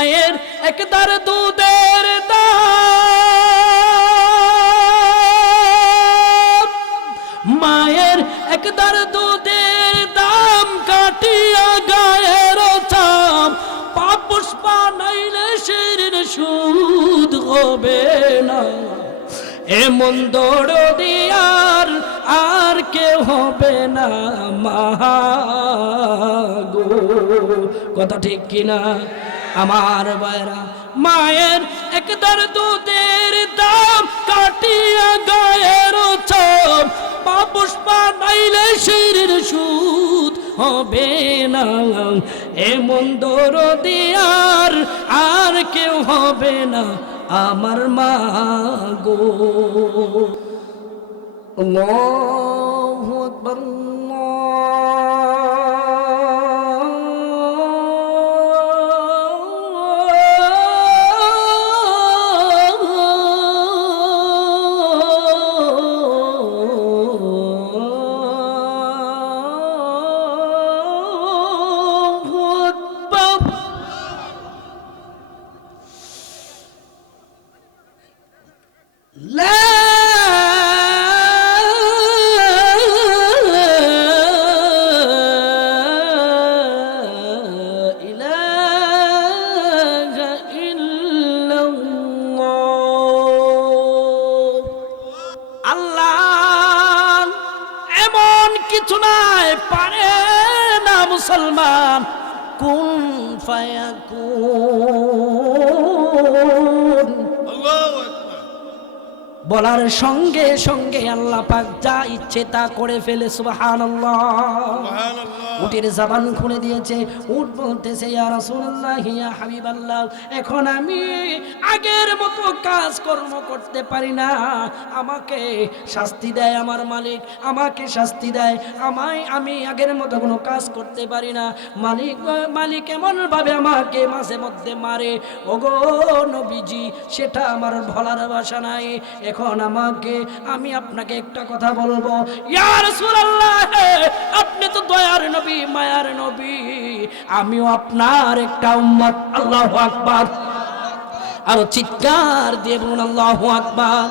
মায়ের একদার দুধের দাম, মায়ের একদার দুধের দাম কাটিয়া গায়ের চাম, পাপুষ বানাইলে শরীর সুদ হবে না। এমন দরদি আর কেউ হবে না মাগো, কথা ঠিক কিনা আমার ভাইরা? মায়ের একদার দুধের দাম কাটিয়া গায়ের চাম, পাপুষ বানাইলে শরীর সুদ হবে না। এমন দরদি আর কেউ হবে না আমার মাগো। আল্লাহু আকবার। কিছু নাই পারে না মুসলমান, কুন ফায়াকুন বলার সঙ্গে সঙ্গে আল্লাহ পাক যা ইচ্ছে তা করে ফেলে। সুবহানাল্লাহ। উটের জবান খুলে দিয়েছে। উট বলতেছে, ইয়া রাসূলুল্লাহ, ইয়া হাবিবাল্লাহ, এখন আমি আগের মতো কাজ কর্ম করতে পারি না, আমাকে শাস্তি দেয় আমার মালিক, আমাকে শাস্তি দেয়, আমি আগের মতো কোনো কাজ করতে পারি না। মালিক এমন ভাবে আমাকে মাঝে মধ্যে মারে, ওগো নবীজি, সেটা আমার ভোলার ভাষা নাই। এখন আমি আপনাকে একটা কথা বলবো, ইয়া রাসূলুল্লাহ, আপনি তো দয়ার নবী, মায়ার নবী, আমিও আপনার একটা উম্মত। আল্লাহু আকবার। আর চিৎকার দিয়ে বলুন আল্লাহু আকবার।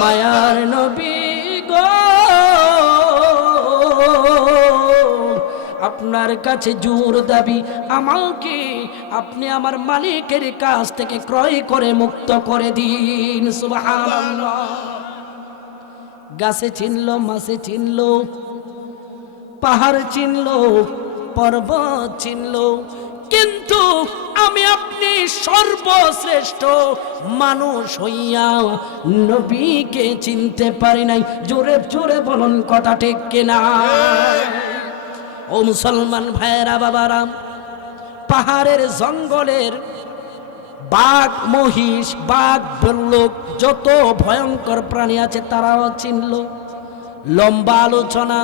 মায়ার নবী গো, আপনার কাছে জোর দাবি, আমাকে আপনি আমার মালিকের কাছ থেকে ক্রয় করে মুক্ত করে দিন। সুবহানাল্লাহ। গাছে চিনলো, মাছে চিনলো, পাহাড় চিনলো, পর্বত চিনলো, কিন্তু আমি আপনি সর্বশ্রেষ্ঠ মানুষ হইয়া নবীকে চিনতে পারি নাই। জোরে জোরে বলুন, কথা ঠিক কিনা? ও মুসলমান ভাইয়েরা, বাবারা, পাহাড়ের জঙ্গলের বাঘ, মহিষ, বাঘ, ভাল্লুক, যত ভয়ঙ্কর প্রাণী আছে তারাও চিনল। লম্বা আলোচনা।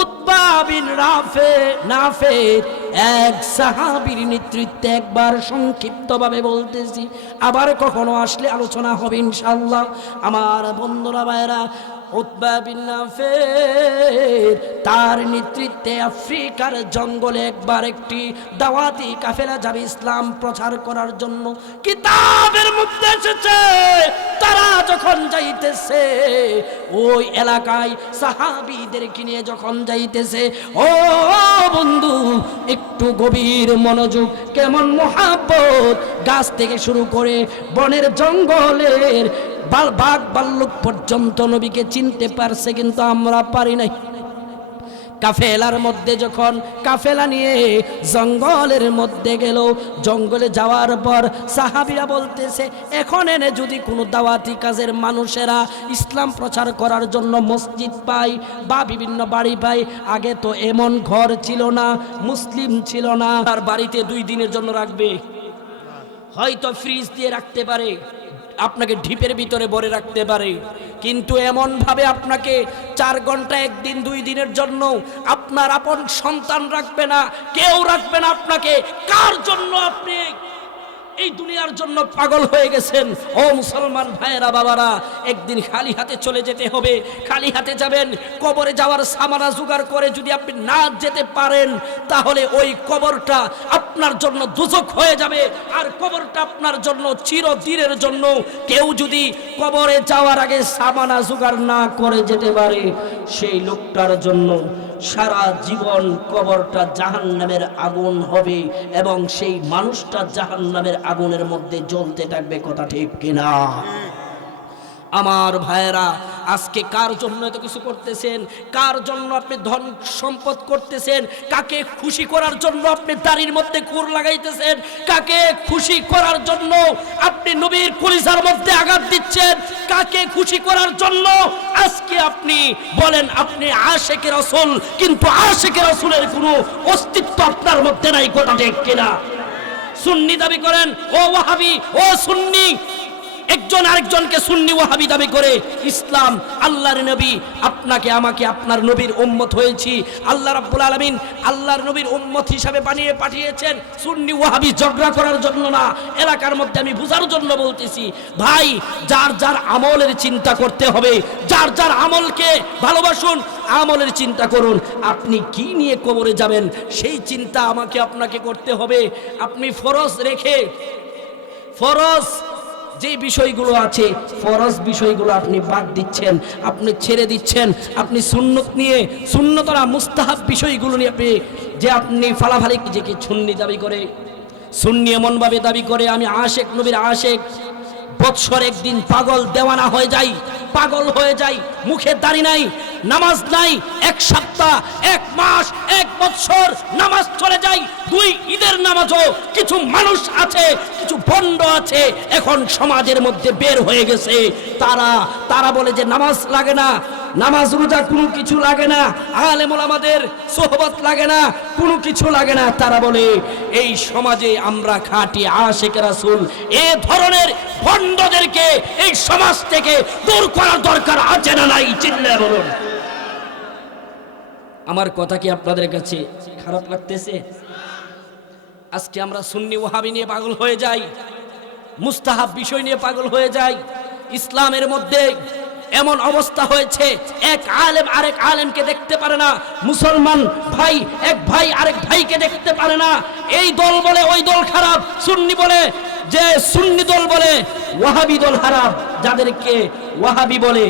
উতবা বিন নাফে এক সাহাবীর নেতৃত্বে একবার সংক্ষিপ্তভাবে বলতেছি, আবার কখনো আসলে আলোচনা হবে ইনশাআল্লাহ। আমার বন্ধুরা ভাইরা, উতবা বিন নাফে তার নেতৃত্বে আফ্রিকার জঙ্গলে একবার একটি দাওয়াতি কাফেলা যাবে ইসলাম প্রচার করার জন্য। কিতাবের মধ্যে এসেছে, তারা যখন যাইতেছে ওই এলাকায় সাহাবীদেরকে নিয়ে যখন যাইতেছে, ও বন্ধু, একটু গভীর মনোযোগ, কেমন মোহাব্বত, গাছ থেকে শুরু করে বনের জঙ্গলের বাঘ ভাল্লুক পর্যন্ত নবীকে চিনতে পারছে, কিন্তু আমরা পারি নাই। কাফেলার মধ্যে যখন কাফেলা নিয়ে জঙ্গলের মধ্যে গেল, জঙ্গলে যাওয়ার পর সাহাবীরা বলতেছে, এখন এনে যদি কোনো দাওয়াতি কাজের মানুষেরা ইসলাম প্রচার করার জন্য মসজিদ পায় বা বিভিন্ন বাড়ি পায়, আগে তো এমন ঘর ছিল না, মুসলিম ছিল না, তার বাড়িতে 2 দিনের জন্য রাখবে, হয়তো ফ্রিজ দিয়ে রাখতে পারে, আপনাকে ঢিপের ভিতরে ভরে রাখতে পারে, কিন্তু এমন ভাবে আপনাকে 4 ঘন্টা, 1 দিন, 2 দিনের জন্য আপনার আপন সন্তান রাখবে না, কেউ রাখবে না আপনাকে। কার জন্য আপনি এই দুনিয়ার জন্য পাগল হয়ে গেছেন? ও মুসলমান ভাইয়েরা, বাবারা, একদিন খালি হাতে চলে যেতে হবে। খালি হাতে যাবেন, কবরে যাওয়ার সামানা জোগাড় করে যদি আপনি না যেতে পারেন, তাহলে ওই কবরটা আপনার আপনার জন্য দুজক হয়ে যাবে, আর কবরটা আপনার জন্য চিরদিনের জন্য। কেউ যদি কবরে যাওয়ার আগে সামানা জোগাড় না করে যেতে পারে, সেই লোকটার জন্য সারা জীবন কবরটা জাহান্নামের আগুন হবে এবং সেই মানুষটা জাহান্নামের আগুনের মধ্যে জ্বলতে থাকবে। কথা ঠিক কিনা? আমার ভাইয়েরা, আজকে কার জন্য এত কিছু করতেছেন? কার জন্য আপনি ধন সম্পদ করতেছেন? কাকে খুশি করার জন্য আপনি দাড়ির মধ্যে খুর লাগাইতেছেন? কাকে খুশি করার জন্য আপনি নবীর কলিজার মধ্যে আঘাত দিচ্ছেন? কাকে খুশি করার জন্য আজকে আপনি বলেন আপনি আশিকে রাসূল, কিন্তু আশিকে রাসূলের কোনো অস্তিত্ব আপনার মধ্যে নাই। কথা ঠিক কিনা? সুন্নি দাবি করেন, ও ওয়াহাবি, ও সুন্নি। একজন আরেকজনকে সুন্নি ওয়াহাবি দাবি করে। ইসলাম, আল্লাহর নবী আপনাকে আমাকে আপনার নবীর উম্মত হয়েছি। আল্লাহ রাব্বুল আলামিন আল্লাহর নবীর উম্মত হিসাবে বানিয়ে পাঠিয়েছেন, সুন্নি ওয়াহাবি ঝগড়া করার জন্য না। এলাকার মধ্যে আমি বুঝার জন্য বলতেছি, ভাই যার যার আমলের চিন্তা করতে হবে, যার যার আমলকে ভালোবাসুন, আমলের চিন্তা করুন। আপনি কি নিয়ে কবরে যাবেন সেই চিন্তা আমাকে আপনাকে করতে হবে। আপনি ফরজ রেখে, ফরজ যে বিষয়গুলো আছে, ফরজ বিষয়গুলো আপনি বাদ দিচ্ছেন, আপনি ছেড়ে দিচ্ছেন। আপনি সুন্নত নিয়ে, সুন্নতরা মুস্তাহাব বিষয়গুলো নিয়ে আপনি ফালাফালি, যে কি সুন্নি দাবি করে, সুন্নি এমনভাবে দাবি করে আমি আশেক, নবীর আশেক। বৎসর একদিন পাগল দেওয়ানা হয়ে যাই, পাগল হয়ে যাই, মুখে দাড়ি নাই, নামাজ নাই, এক সপ্তাহ, এক মাস, এক বৎসর নামাজ চলে যায়। 2 ঈদের নামাজও কিছু মানুষ আছে, কিছু ভণ্ড আছে এখন সমাজের মধ্যে বের হয়ে গেছে। তারা বলে যে নামাজ লাগে না, নামাজ রোজা কোনো কিছু লাগে না, আলেম ওলামাদের সোহবত লাগে না, কোনো কিছু লাগে না। তারা বলে এই সমাজে আমরা খাঁটি আশিকে রাসূল। এ ধরনের ভণ্ডদেরকে এই সমাজ থেকে দূর করার দরকার আছে না নাই? চিল্লায় বলুন। আমার কথা কি আপনাদের কাছে খারাপ লাগতেছে? আজকে আমরা সুন্নি ওয়াহাবি নিয়ে পাগল হয়ে যাই, মুস্তাহাব বিষয় নিয়ে পাগল হয়ে যাই। ইসলামের মধ্যে এমন অবস্থা হয়েছে, এক আলেম আরেক আলেমকে দেখতে পারে না, মুসলমান ভাই এক ভাই আরেক ভাইকে দেখতে পারে না। এই দল বলে ওই দল খারাপ, সুন্নি বলে যে সুন্নি দল বলে ওয়াহাবি দল খারাপ, যাদেরকে ওয়াহাবি বলে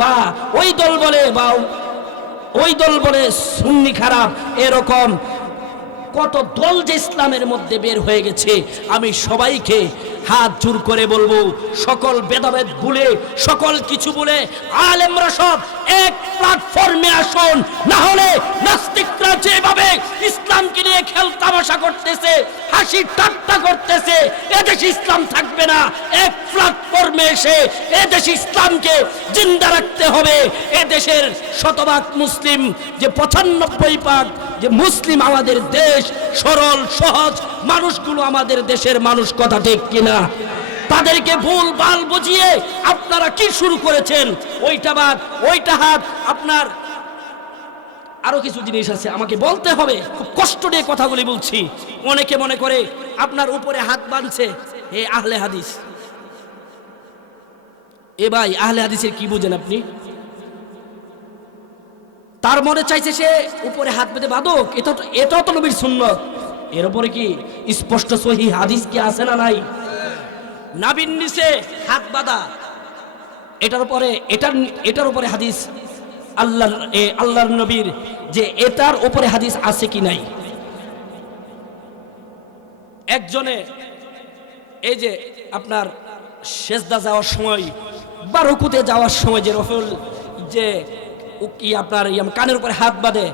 বা ওই দল বলে বা ওই দল বলে সুন্নি খারাপ। এরকম কত দল যে ইসলামের মধ্যে বের হয়ে গেছে। আমি সবাইকে হাত জোর করে বলবো, সকল ভেদাভেদ ভুলে, সকল কিছু বলে আলেমরা সব এক প্ল্যাটফর্মে আসুন। না হলে নাস্তিকরা যেভাবে ইসলামকে নিয়ে খেল তামাশা করতেছে, হাসি ঠাট্টা করতেছে, এদেশে ইসলাম থাকবে না। এক প্ল্যাটফর্মে এসে এদেশে ইসলামকে জিন্দা রাখতে হবে। এদেশের শতভাগ মুসলিম, যে 95% যে মুসলিম আমাদের দেশ, সরল সহজ মানুষগুলো আমাদের দেশের মানুষ। কথা ঠিক কিনা? তাদেরকে ভুল ভাল বুঝিয়ে আপনারা কি শুরু করেছেন? ওইটা বাদ, ওইটা হাত। আপনার আরো কিছু জিনিস আছে আমাকে বলতে হবে, খুব কষ্ট নিয়ে কথাগুলি বলছি। অনেকে মনে করে আপনার উপরে হাত বাঁধছে, হে আহলে হাদিস। এ ভাই, আহলে হাদিসের কি বুঝেন আপনি? তার মনে চাইছে সে উপরে হাত বেঁধে বাঁধুক, এটাও তো নবীর সুন্নত। এর উপরে কি স্পষ্ট সহিহ হাদিস কি আছে না নাই? নাভির নিচে হাত বাঁধা, এটার উপরে হাদিস আল্লাহর নবীর যে এটার উপরে হাদিস আছে কি নাই? একজনে এই যে আপনার সেজদা যাওয়ার সময় বা রুকুতে যাওয়ার সময় যে রফুল যে কি আপনার কানের উপরে হাত বাঁধে,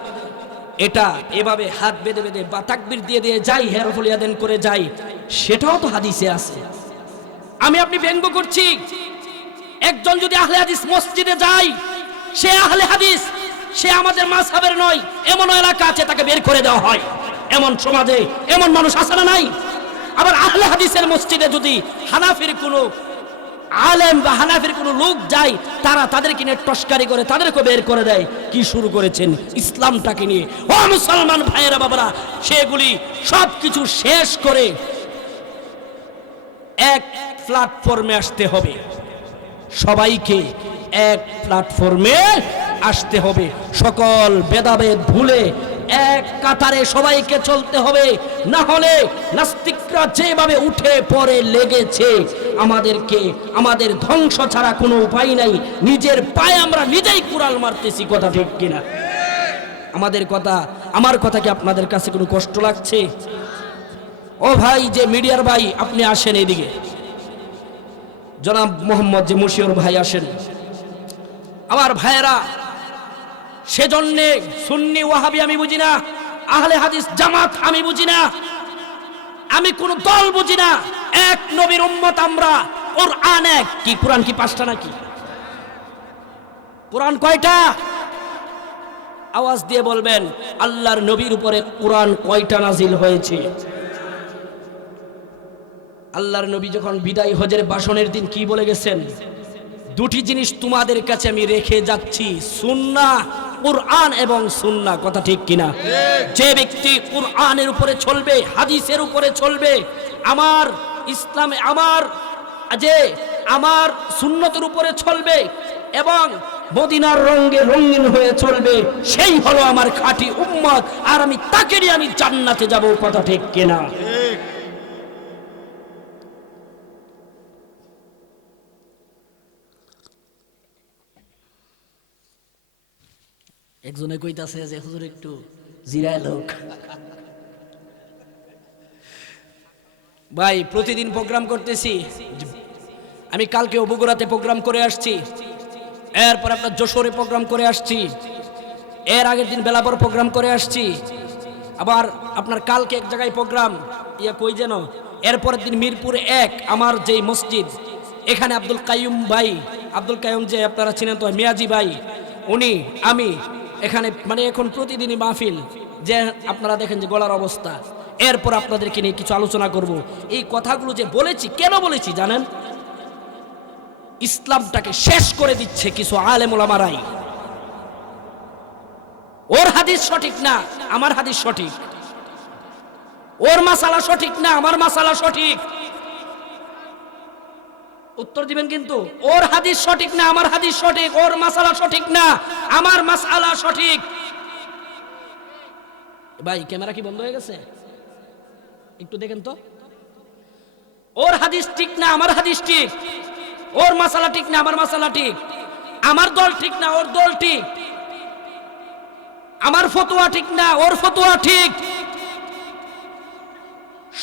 এটা এভাবে হাত বেঁধে বেঁধে বা তাকবীর দিয়ে দিয়ে যাই, হেরফুল ইয়াদেন করে যাই, সেটাও তো হাদিসে আছে। আমি আপনি ব্যঙ্গ করছি। একজন যদি আহলে হাদিস মসজিদে যায়, সে আহলে হাদিস, সে আমাদের মাযহাবের নয়, এমন এলাকা আছে তাকে বের করে দেওয়া হয়। এমন সমাজে এমন মানুষ আছে না নাই? আবার আহলে হাদিসের মসজিদে যদি হানাফির কোনো আলেম বা হানাফির কোনো লোক যায়, তাদেরকে নিয়ে টস্কারি করে, তাদেরকে বের করে দেয়। কি শুরু করেছেন ইসলামটাকে নিয়ে? ও মুসলমান ভাইয়েরা বাবারা, সেগুলি সব কিছু শেষ করে এক প্ল্যাটফর্মে আসতে হবে। সবাইকে এক প্ল্যাটফর্মে আসতে হবে। সকল ভেদাভেদ ভুলে এক কাতারে সবাইকে চলতে হবে, না হলে নাস্তিকরা যেভাবে উঠে পড়ে লেগেছে আমাদেরকে আমাদের ধ্বংস ছাড়া কোনো উপায় নাই। নিজের পায়ে আমরা নিজেই কুড়াল মারতেছি, কথা ঠিক কিনা? আমার কথা কি আপনাদের কাছে কোনো কষ্ট লাগছে? ও ভাই, যে মিডিয়ার ভাই, আপনি আসেন এইদিকে। জনাব মোহাম্মদ যে মুশিউর ভাই আসেন। আমার ভাইয়েরা, সেজন্যে সুন্নি ওয়াহাবি আমি বুঝি না, আহলে হাদিস জামাত আমি বুঝি না, আমি কোন দল বুঝি না। এক নবীর উম্মত আমরা। কোরআন এক। কি কোরআন কি 5টা নাকি? কোরআন কয়টা? আওয়াজ দিয়ে বলবেন, আল্লাহর নবীর উপরে কোরআন কয়টা নাজিল হয়েছে? আল্লাহর নবী যখন বিদায় হজের ভাষণের দিন কি বলে গেছেন? দুটি জিনিস তোমাদের কাছে আমি রেখে যাচ্ছি, সুন্নাহ, কুরআন এবং সুন্নাহ, কথা ঠিক কিনা? যে ব্যক্তি কুরআনের উপরে চলবে, হাদিসের উপরে চলবে, আমার ইসলামে আমার সুন্নতের উপরে চলবে এবং মদিনার রঙে রঙিন হয়ে চলবে, সেই হলো আমার খাঁটি উম্মত। আর আমি তাকে নিয়ে আমি জান্নাতে যাব, কথা ঠিক কিনা? একজনে কইতাছে যে হুজুর একটু জিরায় লোক। ভাই, প্রতিদিন প্রোগ্রাম করতেছি। আমি কালকে বগুড়াতে প্রোগ্রাম করে আসছি, এরপর আপনার যশোরে প্রোগ্রাম করে আসছি, এর আগের দিন বেলাবর প্রোগ্রাম করে আসছি, আবার আপনার কালকে এক জায়গায় প্রোগ্রাম কই যেন, এরপরের দিন মিরপুর 1 আমার যেই মসজিদ, এখানে আব্দুল কাইয়ুম যে আপনারা চিনেন তো, মিয়াজি ভাই, উনি, আমি এখানে মানে এখন প্রতিদিনই মাহফিল, যে আপনারা দেখেন যে গলার অবস্থা। এরপর আপনাদেরকে নিয়ে কিছু আলোচনা করব। এই কথাগুলো যে বলেছি, কেন বলেছি জানেন? ইসলামটাকে শেষ করে দিচ্ছে কিছু আলেম ওলামারাই। ওর হাদিস সঠিক না, আমার হাদিস সঠিক। ওর মাসালা সঠিক না, আমার মাসালা সঠিক। উত্তর দিবেন কিন্তু। ওর হাদিস সঠিক না, আমার হাদিস সঠিক। ওর মাসালা সঠিক না, আমার মাসালা সঠিক। ভাই, ক্যামেরা কি বন্ধ হয়ে গেছে? একটু দেখেন তো। ওর হাদিস ঠিক না, আমার হাদিস ঠিক। ওর মাসালা ঠিক না, আমার মাসালা ঠিক। আমার দল ঠিক না, ওর দল ঠিক। আমার ফতোয়া ঠিক না, ওর ফতোয়া ঠিক।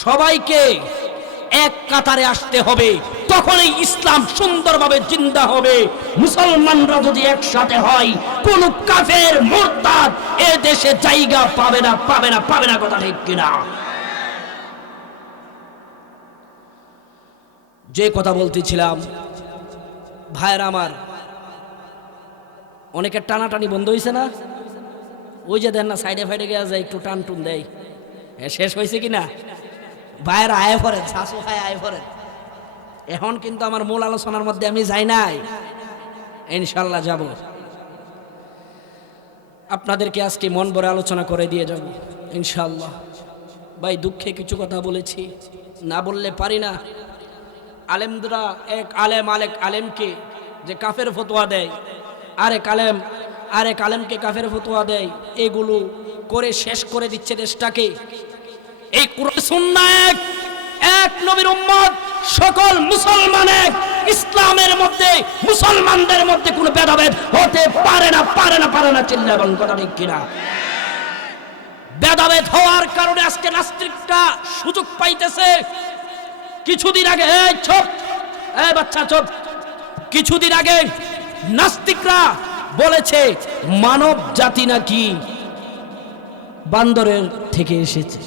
সবাইকে এক কাতারে আসতে হবে, তখনই ইসলাম সুন্দরভাবে জিন্দা হবে। মুসলমানরা যদি একসাথে হয়, কোন কাফের মুরতাদ এ দেশে জায়গা পাবে না, পাবে না, পাবে না, কথা ঠিক কিনা? যে কথা বলতেছিলাম, ভাইরা আমার, অনেকের টানাটানি বন্ধ হয়েছে না? ওই যে দেন না, সাইডে ফাইডে গিয়ে যায়, একটু টান টুন দেয়। শেষ হয়েছে কিনা? ভাইয়েরা আয় পড়েন, শাশু ভাই আয় পড়েন। এখন কিন্তু আমার মূল আলোচনার মধ্যে আমি যাই নাই, ইনশাল্লাহ যাব। আপনাদেরকে আজকে মন ভরে আলোচনা করে দিয়ে যাব ইনশাল্লাহ। ভাই, দুঃখে কিছু কথা বলেছি, না বললে পারি না। আলেমরা, এক আলেমকে যে কাফের ফতোয়া দেয়, আরেক আলেমকে কাফের ফতোয়া দেয়, এগুলো করে শেষ করে দিচ্ছে দেশটাকে। এই কুরআন সুন্নাহ এক নবীর উম্মত, সকল মুসলমান এক। ইসলামের মধ্যে, মুসলমানদের মধ্যে কোনো ভেদাভেদ হতে পারে না, পারে না, পারে না। চিল্লাবেন, কথা ঠিক কিনা? ভেদাভেদ হওয়ার কারণে আজকে নাস্তিকরা সুযোগ পাইতেছে। কিছুদিন আগে, বাচ্চা চুপ। কিছুদিন আগে নাস্তিকরা বলেছে মানব জাতি নাকি বান্দরের থেকে এসেছে।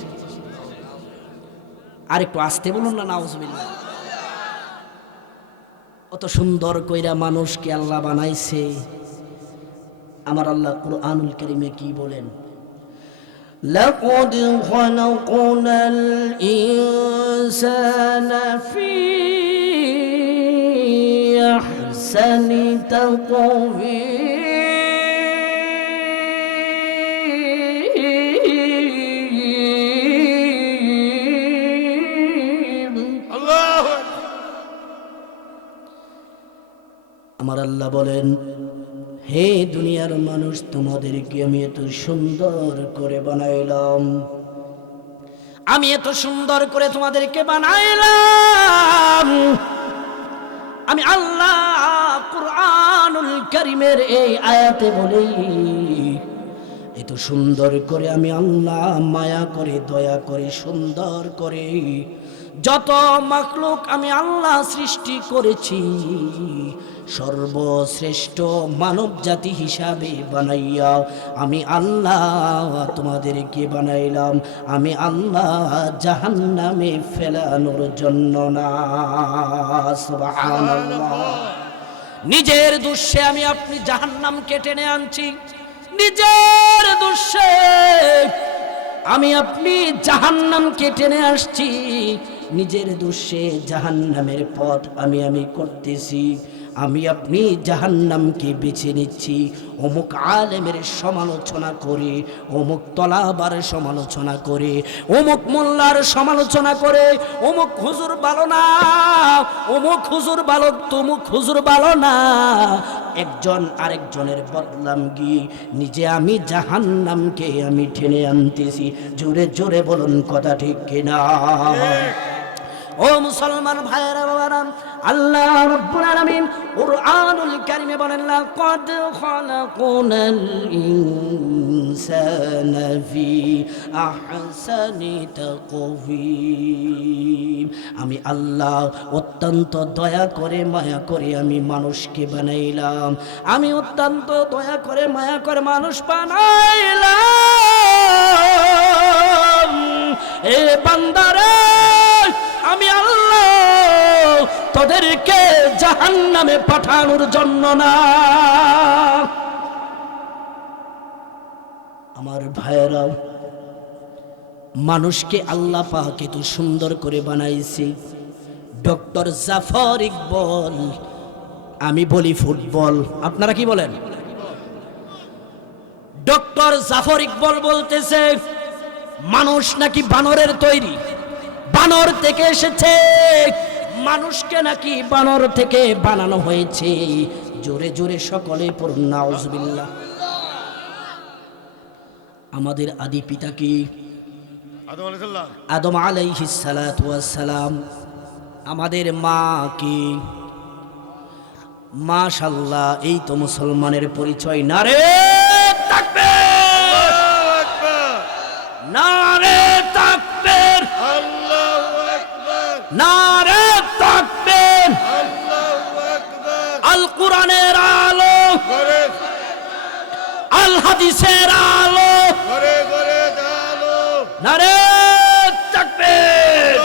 আর একটু আসতে বলুন না, নাউজুবিল্লাহ। অত সুন্দর কইরা মানুষকে আল্লাহ বানাইছে। আমার আল্লাহ কুরআনুল কারীমে কি বলেন? লাকাদ খালাকনাল ইনসানা ফি আহসানি তাকওয়ীম। আল্লাহু আকবার। আমার আল্লাহ বলেন, হে দুনিয়ার মানুষ, তোমাদেরকে আমি এত সুন্দর করে বানাইলাম, আমি এত সুন্দর করে তোমাদেরকে বানাইলাম। আমি আল্লাহ কুরআনুল কারীমের এই আয়াতে বলি, এত সুন্দর করে আমি আল্লাহ মায়া করে, দয়া করে, সুন্দর করে যত মাখলুক আমি আল্লাহ সৃষ্টি করেছি, সর্বশ্রেষ্ঠ মানব জাতি হিসাবে বানাইয়া আমি আল্লাহ তোমাদেরকে বানাইলাম। আমি আল্লাহ জাহান্নামে ফেলানোর জন্য না। সুবহানাল্লাহ। নিজের দোষে আমি আপনি জাহান্নামকে টেনে আনছি, নিজের দোষে আমি আপনি জাহান্নামকে টেনে আসছি, নিজের দোষে জাহান্নামের পথ আমি করতেছি। আমি আপনি জাহান্নামকে বেছে নিচ্ছি। অমুক আলেমের সমালোচনা করে, অমুক তলাবার সমালোচনা করে, অমুক মোল্লার সমালোচনা করে, অমুক হুজুর ভালো না, অমুক হুজুর ভালো, তমুক হুজুর ভালো না, একজন আরেকজনের বদনাম গিয়ে নিজে আমি জাহান্নামকে আমি টেনে আনতেছি। জোরে জোরে বলুন কথা ঠিক কিনা? ও মুসলমান ভাইয়েরা বাবারা, আল্লাহ রাব্বুল আলামিন কুরআনুল কারীমে বলেন, লাকাদ খালাকুনাল ইনসানা ফি আহসানি তাকওয়িম। আমি আল্লাহ অত্যন্ত দয়া করে, মায়া করে আমি মানুষকে বানাইলাম। আমি অত্যন্ত দয়া করে, মায়া করে মানুষ বানাইলাম। এ বান্দারে, আমি আল্লাহ তোদেরকে জাহান্নামে পাঠানোর জন্য না। আমার ভাইয়েরা, মানুষকে আল্লাহ পাক এত সুন্দর করে বানাইছে। ডক্টর জাফর ইকবাল, আমি বলি ফুটবল, আপনারা কি বলেন? ডক্টর জাফর ইকবাল বলতেছে মানুষ নাকি বানরের তৈরি, বানর থেকে এসেছে, মানুষকে নাকি বানর থেকে বানানো হয়েছে। জোরে জোরে সকলে পড়ুন নাউজুবিল্লাহ। আমাদের আদি পিতা কি? আদম আলাইহিস সালাতু ওয়াস সালাম। আমাদের মা কি? মাশাআল্লাহ, এই তো মুসলমানের পরিচয়। নারে তাকবীর, নারে তাকবীর, নারে তাকবীর। আল কোরআনের আলো, আল হাদিসের আলো, নারে তাকবীর।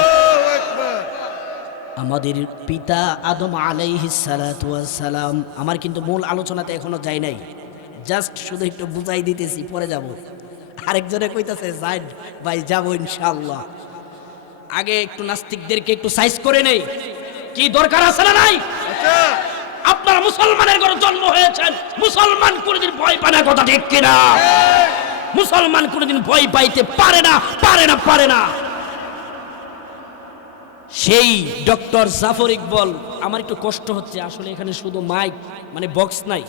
আমাদের পিতা আদম আলাইহিস সালাতু ওয়াস সালাম। আমার কিন্তু মূল আলোচনাতে এখনো যাই নাই, জাস্ট শুধু একটু বুঝাই দিতেছি, পরে যাব। আরেকজনে কইতাছে যাই ভাই, যাবো ইনশাআল্লাহ। আগে একটু নাস্তিকদেরকে একটু সাইজ করে নেই, কি দরকার আছে না নাই? আপনারা মুসলমানের ঘরে জন্ম হয়েছেন, মুসলমান কোনদিন ভয় পায় না, কথা ঠিক কিনা? মুসলমান কোনদিন ভয় পাইতে পারে না, পারে না, পারে না। সেই ডক্টর জাফর ইকবাল, আমার একটু কষ্ট হচ্ছে আসলে, এখানে শুধু মাইক মানে বক্স নাই,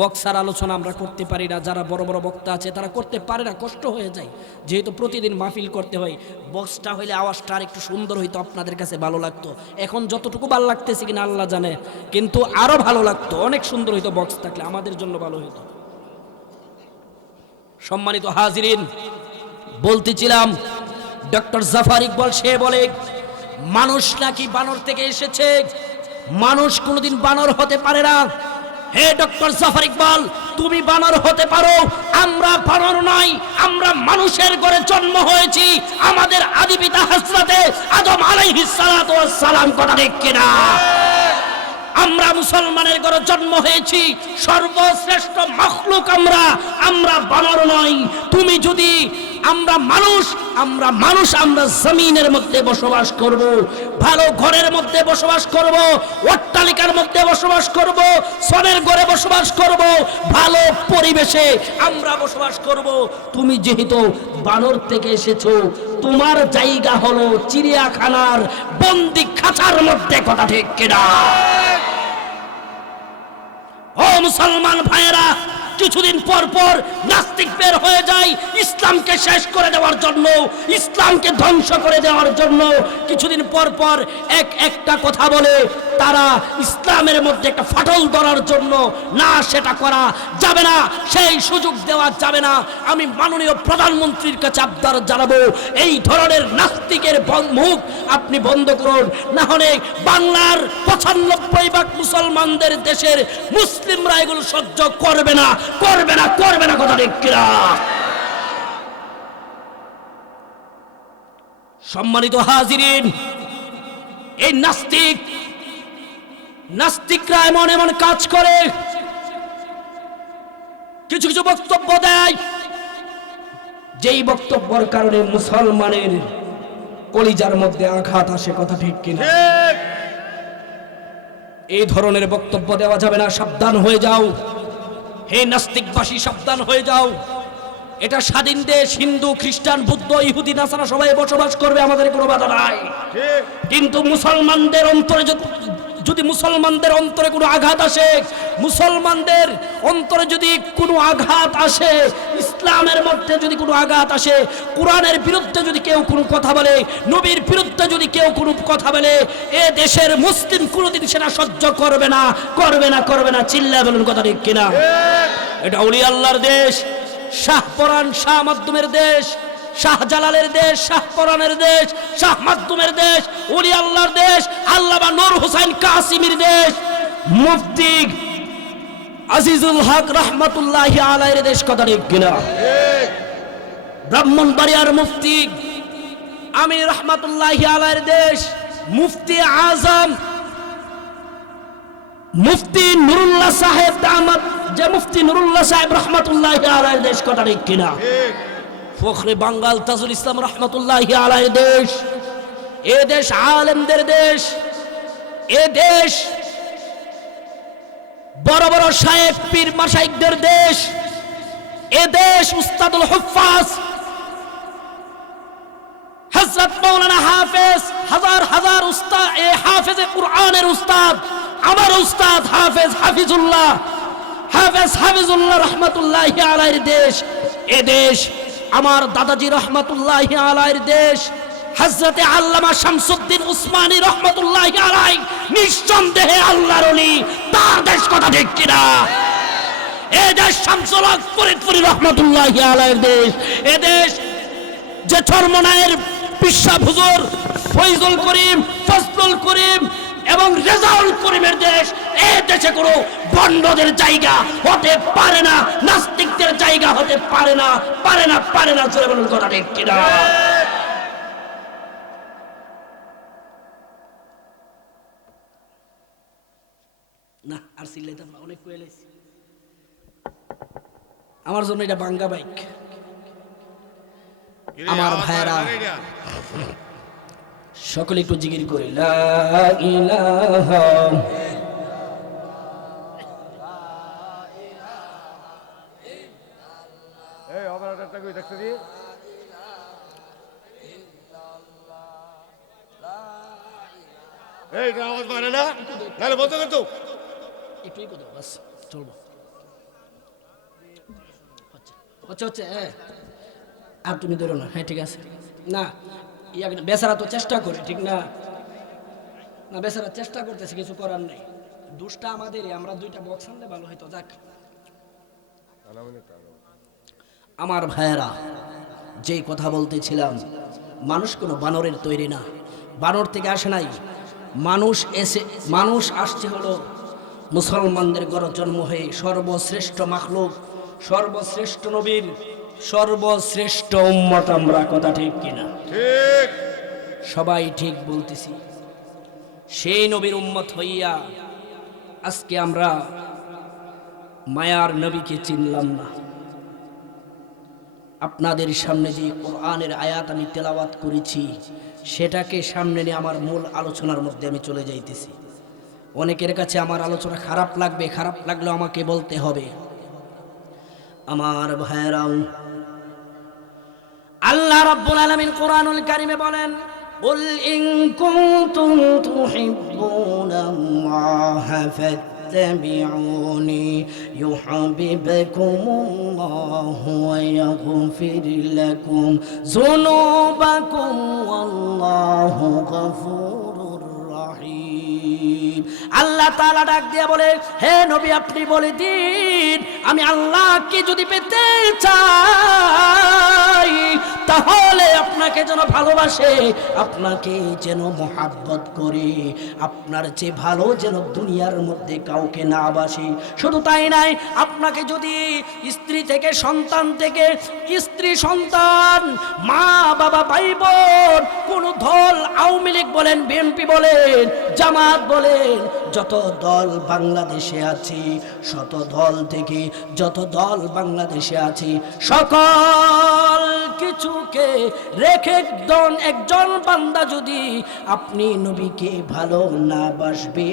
বক্সার আলোচনা আমরা করতে পারি না। যারা বড় বড় বক্তা আছে তারা করতে পারে না, কষ্ট হয়ে যায়, যেহেতু প্রতিদিন মাহফিল করতে হয়। বক্সটা হইলে আওয়াজটা আর একটু সুন্দর হইতো, আপনাদের কাছে ভালো লাগতো। এখন যতটুকু ভালো লাগতেছে কিনা আল্লাহ জানে, কিন্তু আরো ভালো লাগতো, অনেক সুন্দর হইতো বক্স থাকলে, আমাদের জন্য ভালো হইতো। সম্মানিত হাজিরিন, বলতেছিলাম ডক্টর জাফর ইকবাল সে বলে মানুষ নাকি বানর থেকে এসেছে, মানুষ কোনোদিন বানর হতে পারে না। হে ডক্টর জাফর ইকবাল, তুমি বানর হতে পারো, আমরা বানর নই, আমরা মানুষের ঘরে জন্ম হয়েছি। আমাদের আদি পিতা হযরতে আদম আলাইহিস সালাতু ওয়াস সালাম, কথা ঠিক কিনা? আমরা মুসলমানের ঘরে জন্ম হয়েছি, সর্বশ্রেষ্ঠ মাখলুক আমরা, আমরা বানর নই। তুমি যদি আমরা মানুষ, আমরা জমিনের মধ্যে বসবাস করব, ভালো ঘরের মধ্যে বসবাস করব, অট্টালিকার মধ্যে বসবাস করব, সনের ঘরে বসবাস করব, ভালো পরিবেশে আমরা বসবাস করব। তুমি যেহেতু বানর থেকে এসেছো, তোমার জায়গা হলো চিড়িয়াখানার বন্দি খাঁচার মধ্যে, কথা ঠিক কিনা? ও মুসলমান ভাইয়েরা, কিছুদিন পর পর নাস্তিক বের হয়ে যায় ইসলামকে শেষ করে দেওয়ার জন্য, ইসলামকে ধ্বংস করে দেওয়ার জন্য। কিছুদিন পর পর একটা কথা বলে, তারা ইসলামের মধ্যে একটা ফাটল ধরার জন্য। না, সেটা করা যাবে না, সেই সুযোগ দেওয়া যাবে না। আমি মাননীয় প্রধানমন্ত্রীর কাছে আবদার জানাবো, এই ধরনের নাস্তিকের মুখ আপনি বন্ধ করুন, না হলে বাংলার 95% মুসলমানদের দেশের মুসলিমরা এগুলো সহ্য করবে না, করবে না, করবে না, কথা ঠিক কিনা? সম্মানিত হাজিরিন, এই নাস্তিকরা এমন এমন কাজ করে, কিছু কিছু বক্তব্য দেয়, যেই বক্তব্যের কারণে মুসলমানের কলিজার মধ্যে আঘাত আসে, কথা ঠিক কিনা? এই ধরনের বক্তব্য দেওয়া যাবে না, সাবধান হয়ে যাও হে নাস্তিকবাসী, সাবধান হয়ে যাও। এটা স্বাধীন দেশ, হিন্দু, খ্রিস্টান, বুদ্ধ, ইহুদি, নাসারা সবাই বসবাস করবে, আমাদের কোনো বাধা নাই। কিন্তু মুসলমানদের অন্তরে যদি মুসলমানদের অন্তরে কোনো আঘাত আসে, মুসলমানদের অন্তরে যদি কোনো আঘাত আসে, ইসলামের মধ্যে যদি কোনো আঘাত আসে, কোরআনের বিরুদ্ধে যদি কেউ কোনো কথা বলে, নবীর বিরুদ্ধে যদি কেউ কোনো কথা বলে, এ দেশের মুসলিম কোনোদিন সেটা সহ্য করবে না, করবে না, করবে না। চিল্লায় বলুন, কথা ঠিক কিনা? এটা ওলি আল্লাহর দেশ, শাহপরান শাহ মাধ্যমের দেশ, শাহজালালের দেশ, শাহপরানের দেশ, শাহ মাধ্যমের দেশ, ওলি আল্লাহর দেশ, আল্লামা নূর হোসেন কাসিমির দেশ, মুফতি আজিজুল হক রহমাতুল্লাহি আলাইহির দেশ, কথা ঠিক কিনা? ব্রাহ্মণবাড়িয়ার মুফতি আমির রহমাতুল্লাহি আলাইহির দেশ, মুফতি আজম মুফতি নুরুল্লাহ সাহেব দামাত, যে মুফতি নুরুল্লাহ সাহেব রহমাতুল্লাহি আলাইহির দেশ, কথা ঠিক কিনা? ফখরে বাঙ্গাল তাজুল ইসলাম রহমাতুল্লাহি আলাইহির দেশ, এ দেশ আলেমদের দেশ, এ দেশ বড় বড় শায়েখ পীর মাশায়েখদের দেশ, এ দেশ উস্তাদুল হুফাজ হযরত মাওলানা হাফেজ, হাজার হাজার উস্তাদ, এ হাফেজে কুরআনের উস্তাদ, আমার উস্তাদ হাফেজ হাফিজুল্লাহ রহমাতুল্লাহি আলাইহির দেশ, এ দেশ আমার দাদাজি রহমাতুল্লাহি আলাইহির দেশ, হযরতে আল্লামা শামসুদ্দিন উসমানী রহমাতুল্লাহি আলাইহি নিঃসন্দেহে আল্লাহর ওলি, তার দেশ, কথা ঠিক কিনা? এ দেশ শামসুল হক ফরিদপুরি রহমাতুল্লাহি আলাইহির দেশ, এ দেশ যে চরমনায়ের পিসাব হুজুর ফয়জুল করিম, ফজলুল করিম এবং রেজাউল করিমের দেশ। এ দেশে কোনো বন্ডদের জায়গা হতে পারে না, নাস্তিকদের জায়গা হতে পারে না, পারে না, পারে না। জোরে বলুন, কথা ঠিক কিনা? না আর সিল্লাইতাম না, অনেক কইলেছি। আমার জন্য এটা বাঙ্গা বাইক। আমার ভাইরা সকলে একটু জিকির করে, লা ইলাহা এই অপারেটরটা কই দেখতে দি, এই আওয়াজ মারে না, নালে বন্ধ কর তো, একটুই কথা বাস চলবো। হচ্ছে হ্যাঁ, আর তুমি ধরো না। হ্যাঁ ঠিক আছে। না বেচারা তো চেষ্টা করে, ঠিক না? না বেচারা চেষ্টা করতেছে, কিছু করার নেই। দোষটা আমাদেরই, আমরা দুইটা বক্স আনলে ভালো হইতো। যাক আমার ভাইয়েরা, যেই কথা বলতেছিলাম, মানুষ কোনো বানরের তৈরি না, বানর থেকে আসে নাই। মানুষ আসছে হলো মুসলমানদের ঘরে জন্ম হয়ে, সর্বশ্রেষ্ঠ মাখলুক, সর্বশ্রেষ্ঠ নবীর সর্বশ্রেষ্ঠ উম্মত আমরা, কথা ঠিক কিনা? ঠিক, সবাই ঠিক বলতেছি। সেই নবীর উম্মত হইয়া আজকে আমরা মায়ার নবীকে চিনলাম না। আপনাদের সামনে যে কোরআনের আয়াত আমি তেলাওয়াত করেছি, সেটাকে সামনে নিয়ে আমার মূল আলোচনার মধ্যে আমি চলে যাইতেছি। অনেকের কাছে আমার আলোচনা খারাপ লাগবে, খারাপ লাগলেও আমাকে বলতে হবে। আমার ভাইরাও, আল্লাহ রাব্বুল আলামিন কোরআনুল কারীমে বলেন, কুল ইন কুনতুম তুহিব্বুনাল্লাহা فاتبعوني يحببكم الله ويغفر لكم ذنوبكم والله غفور রহিম। আল্লাহ তাআলা ডাক দিয়ে বলে, হে নবী আপনি বলে দিন, আমি আল্লাহকে যদি পেতে চাই তাহলে আপনাকে যেন ভালোবাসে, আপনাকে যেন মহাব্বত করে, আপনার চেয়ে ভালো যেন দুনিয়ার মধ্যে কাউকে না বাসে। শুধু তাই নাই, আপনাকে যদি স্ত্রী থেকে, সন্তান থেকে, স্ত্রী সন্তান, মা বাবা ভাই বোন, কোন দল, আওয়ামী লীগ বলেন, বিএনপি বলেন, জামাত বলেন, যত দল বাংলাদেশে আছে, শত দল থেকে যত দল বাংলাদেশে আছে, সকল কিছুকে রেখে একজন বান্দা যদি আপনি নবীকে ভালো না বাসবে,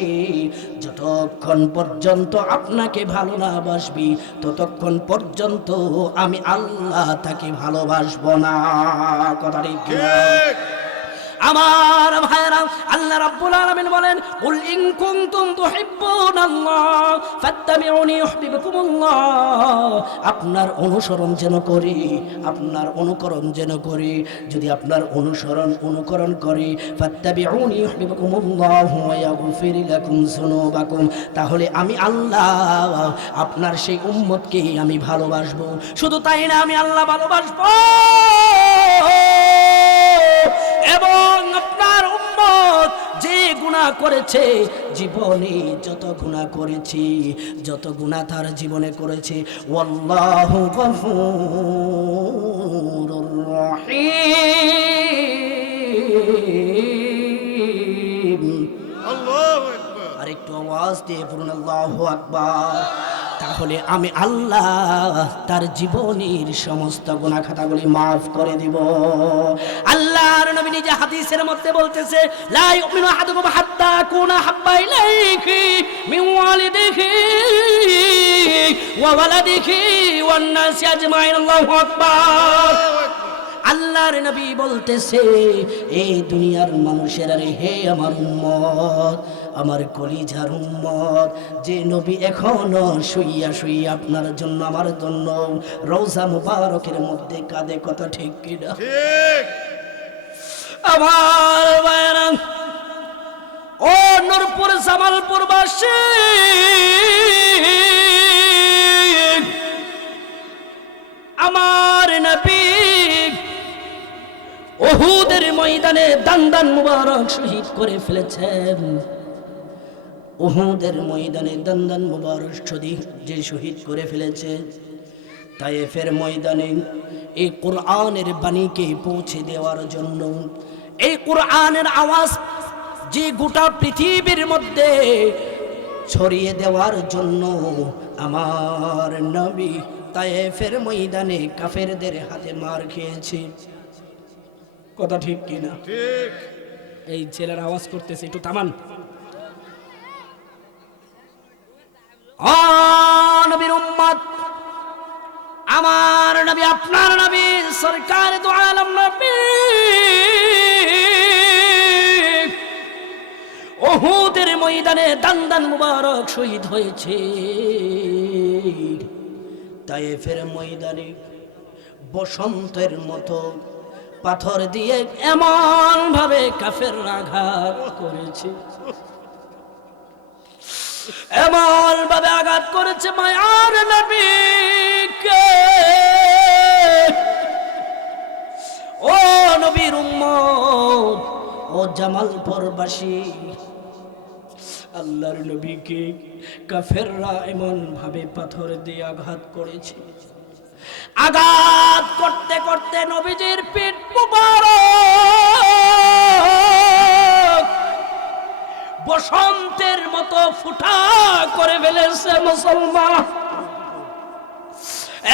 যতক্ষণ পর্যন্ত আপনাকে ভালো না বাসবি ততক্ষণ পর্যন্ত আমি আল্লাহ তাকে ভালোবাসবো না। কথা ঠিক কিনা? আমার ভাইরা, আল্লাহ রাব্বুল আলামিন বলেন, কুল ইন কুনতুম তুহিব্বুনাল্লাহ ফাত্তাবিউনি ইউহিব্বুকুমুল্লাহ। আপনার অনুসরণ যেন করে, আপনার অনুকরণ যেন করে, যদি আপনার অনুকরণ করে, ফাত্তাবিউনি ইউহিব্বুকুমুল্লাহ ওয়া ইয়াগফির লাকুম যুনুবাকুম, তাহলে আমি আল্লাহ আপনার সেই উম্মতকে আমি ভালোবাসবো। শুধু তাই না, আমি আল্লাহ ভালোবাসবো এবং আপনার উম্মত যে গুনাহ করেছে, জীবনে যত গুনাহ করেছে, যত গুনাহ তার জীবনে করেছে, ওয়াল্লাহু গফুরুর রহিম। আল্লাহু আকবার। আর একটু আওয়াজ দিয়ে পড়ুন আল্লাহু আকবার। তাহলে আমি আল্লাহ তার জীবনের সমস্ত গুনাহ খাতাগুলি মাফ করে দিব। আল্লাহর নবী নিজে হাদিসের মধ্যে বলতেছে, লা ইউমিনু আহাদুকুম হাত্তা কুনা হাব্বা ইলাইহি মিন ওয়ালিদিহি ওয়া ওয়ালাদিহি ওয়ান নাসি আজমাইন। আল্লাহু আকবার। আল্লাহর নবী বলতেছে, এই দুনিয়ার মানুষেরা রে, হে আমার উম্মত, আমার কলিজার উম্মত, যে নবী এখনো শুইয়া শুইয়া আপনার জন্য, আমার জন্য রওজা মুবারকের মধ্যে কাঁদে। কথা ঠিক কিনা? ঠিক। আমার ভাইরা, ও নূরপুর জামালপুর বাসী, আমার নবী উহুদের ময়দানে দান্দান মুবারক শহীদ করে ফেলেছেন। উহুদের ময়দানে দান্দান মুবারক যে শহীদ করে ফেলেছে, তায়েফের ময়দানে এই কোরআনের বাণীকে পৌঁছে দেওয়ার জন্য, এই কোরআনের আওয়াজ যে গোটা পৃথিবীর মধ্যে ছড়িয়ে দেওয়ার জন্য আমার নবী তায়েফের ময়দানে কাফেরদের হাতে মার খেয়েছে। কথা ঠিক কিনা? ঠিক। এই ছেলের আওয়াজ করতেছে, একটু থামান। নবীর উম্মত, আমার নবী, আপনার নবী, সরকার দু আলম নবী উহুদের ময়দানে দান্দান মুবারক শহীদ হয়েছে। তায়েফের ময়দানে বসন্তের মতো পাথর দিয়ে এমন ভাবে কাফের আঘাত করেছে, এমন ভাবে আঘাত করেছে মায়ার নবীকে। ও নবীর উম্মত, ও জামালপুরবাসী, আল্লাহর নবীকে কাফেররা এমন ভাবে পাথর দিয়ে আঘাত করেছে, আঘাত করতে করতে নবীজির পিঠ মুবারক বসন্তের মতো ফুটা করে ফেলেছে মুসলমান।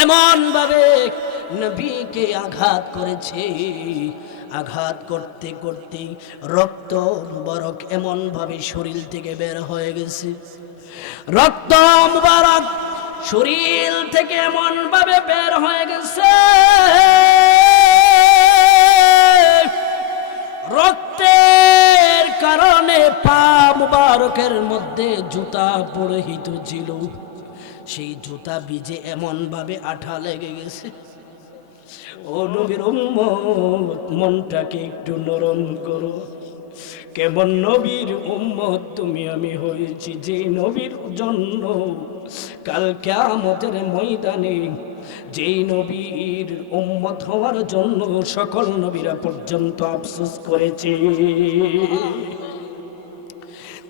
এমন ভাবে নবীকে আঘাত করেছে, আঘাত করতে করতে রক্ত মুবারক এমন ভাবে শরীর থেকে বের হয়ে গেছে, রক্ত মুবারক শরীর থেকে এমন ভাবে বের হয়ে গেছে, রক্তের কারণে পা মুবারকের মধ্যে জুতা পরিহিত ছিল, সেই জুতা ভিজে এমন ভাবে আঠা লেগে গেছে। ও নবীর উম্মত, মনটাকে একটু নরম করো। কেমন নবীর উম্মত তুমি আমি হয়েছি, যে নবীর জন্য কাল কিয়ামতের ময়দানে, যেই নবীর উম্মত হওয়ার জন্য সকল নবীরা পর্যন্ত আফসোস করেছে।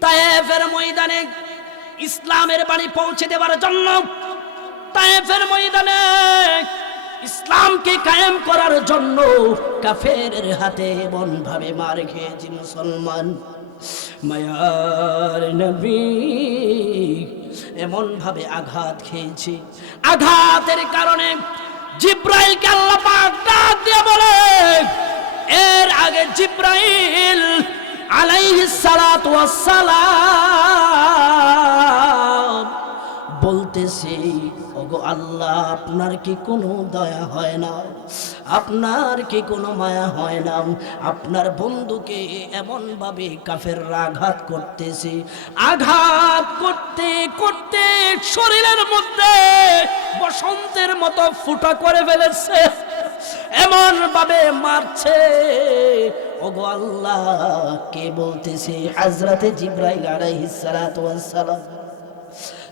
তায়েফের ময়দানে ইসলামের বাণী পৌঁছে দেওয়ার জন্য, তায়েফের ময়দানে ইসলামকে কায়েম করার জন্য কাফেরের হাতে এমন ভাবে মার খেয়েছে মুসলমান। মায়ার নবী এমন ভাবে আঘাত খেয়েছে, আঘাতের কারণে জিব্রাইলকে আল্লাহ পাক ডাক দিয়ে বলে, এর আগে জিব্রাইল আলাইহিস সালাতু ওয়াস সালাম বলতেছে, ওগো আল্লাহ, আপনার কি কোনো দয়া হয় না? আপনার কি কোনো মায়া হয় না? আপনার বন্ধুকে এমন ভাবে কাফেররা আঘাত করতেছে, আঘাত করতে করতে শরীরের মধ্যে বসন্তের মতো ফুটা করে ফেলেছে, এমন ভাবে মারছে। ওগো আল্লাহ, কে বলতেছে? হযরতে জিবরাইল আলাইহিস সালাতু ওয়াস সালাম।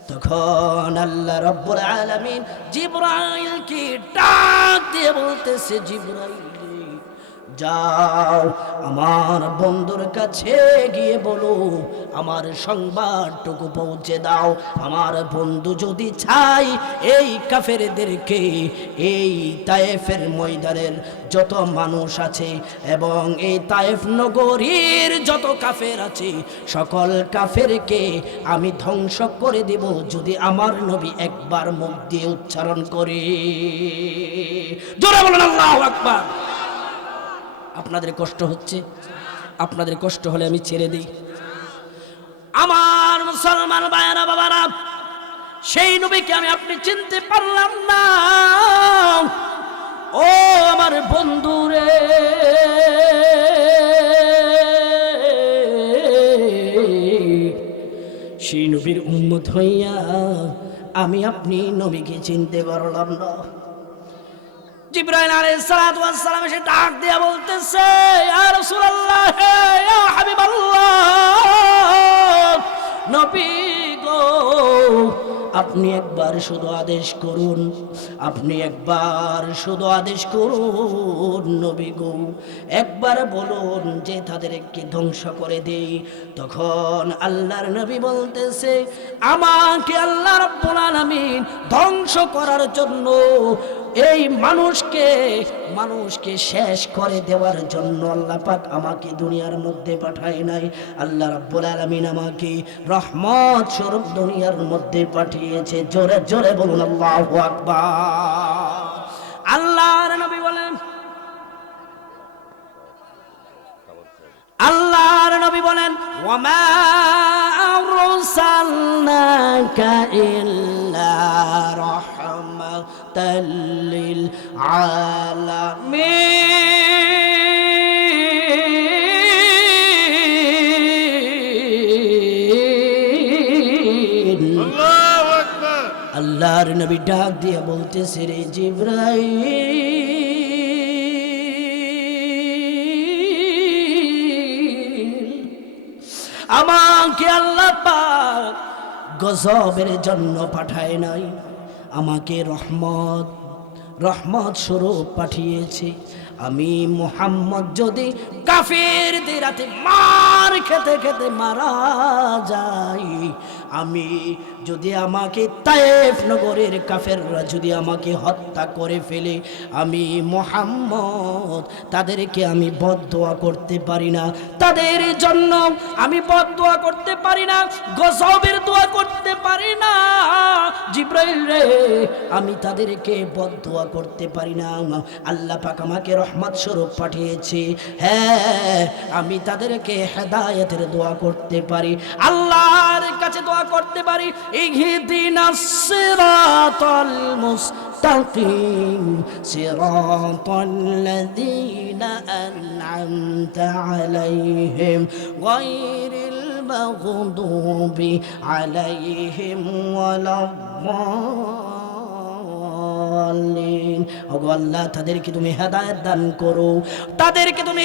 তখন আল্লাহ রাব্বুল আলামিন জিবরাইলকে ডাক দিয়ে বলতেছে, জিবরাইল যাও, আমার বন্ধুর কাছে গিয়ে বলো, আমার সংবাদটুকু পৌঁছে দাও। আমার বন্ধু যদি চাই এই কাফেরদেরকে, এই তায়েফের ময়দানের যত মানুষ আছে এবং এই তায়েফ নগরীর যত কাফের আছে, সকল কাফেরকে আমি ধ্বংস করে দেব যদি আমার নবী একবার মুখ দিয়ে উচ্চারণ করে। জোরে বলুন আল্লাহু আকবার। আপনাদের কষ্ট হচ্ছে, আপনাদের কষ্ট হলে আমি ছেড়ে দিই। আমার মুসলমান ভাইয়েরা, বাবারা, সেই নবীকে আমি আপনি চিনতে পারলাম না। ও আমার বন্ধুরে, সেই নবীর উম্মত হইয়া আমি আপনি নবীকে চিনতে পারলাম না। জিবরাইল আলাইহিস সালাতু ওয়াস সালাম এসে ডাক দিয়া বলতেছে, ইয়া রাসূলুল্লাহ, ইয়া হাবিবাল্লাহ, নবী গো, আপনি একবার শুধু আদেশ করুন, আপনি একবার শুধু আদেশ করুন নবী গো, একবার বলুন যে তাদেরকে ধ্বংস করে দেই। তখন আল্লাহর নবী বলতেছে, আমাকে আল্লাহ রাব্বুল আলামিন ধ্বংস করার জন্য, এই মানুষকে শেষ করে দেওয়ার জন্য আল্লাহ পাক আমাকে দুনিয়ার মধ্যে পাঠায় নাই। আল্লাহ রাব্বুল আলামিন আমাকে রহমত স্বরূপ দুনিয়ার মধ্যে পাঠিয়েছে। জোরে জোরে বলুন আল্লাহু আকবার। আল্লাহর নবী বলেন, আল্লাহর নবী বলেন, ওয়ামা আরসালনাকা ইল্লা রাহমাতাল লিল আলামিন। আল্লাহু আকবার। আল্লাহর নবী ডাক দিয়ে বলতেছে, রে জিবরাইল, আমাকে আল্লাহ পাক গজবের জন্য পাঠায় নাই, আমাকে রহমত স্বরূপ পাঠিয়েছে। আমি মুহাম্মদ যদি কাফেরদের হাতে মার খেতে খেতে মারা যাই, আমি যদি আমাকে তায়েফ নগরের কাফেররা যদি আমাকে হত্যা করে ফেলে, আমি মুহাম্মদ তাদেরকে আমি বদদোয়া করতে পারি না, তাদের জন্য আমি বদদোয়া করতে পারি না, গজবের দোয়া করতে পারি না। জিবরাইল রে, আমি তাদেরকে বদদোয়া করতে পারি না। আল্লাহ পাক আমাকে রহমত স্বরূপ পাঠিয়েছে, হ্যাঁ আমি তাদেরকে হেদায়েতের দোয়া করতে পারি, আল্লাহর কাছে দোয়া করতে পারি, ইহদিনাস সিরাতাল মুস্তাকিম সিরাতাল লাযীনা আন'আমতা আলাইহিম গায়রিল মাগদুবি আলাইহিম ওয়ালাদ-দাল্লিন। ওগো আল্লাহ, তাদেরকে তুমি হেদায়েত দান করো, তাদেরকে তুমি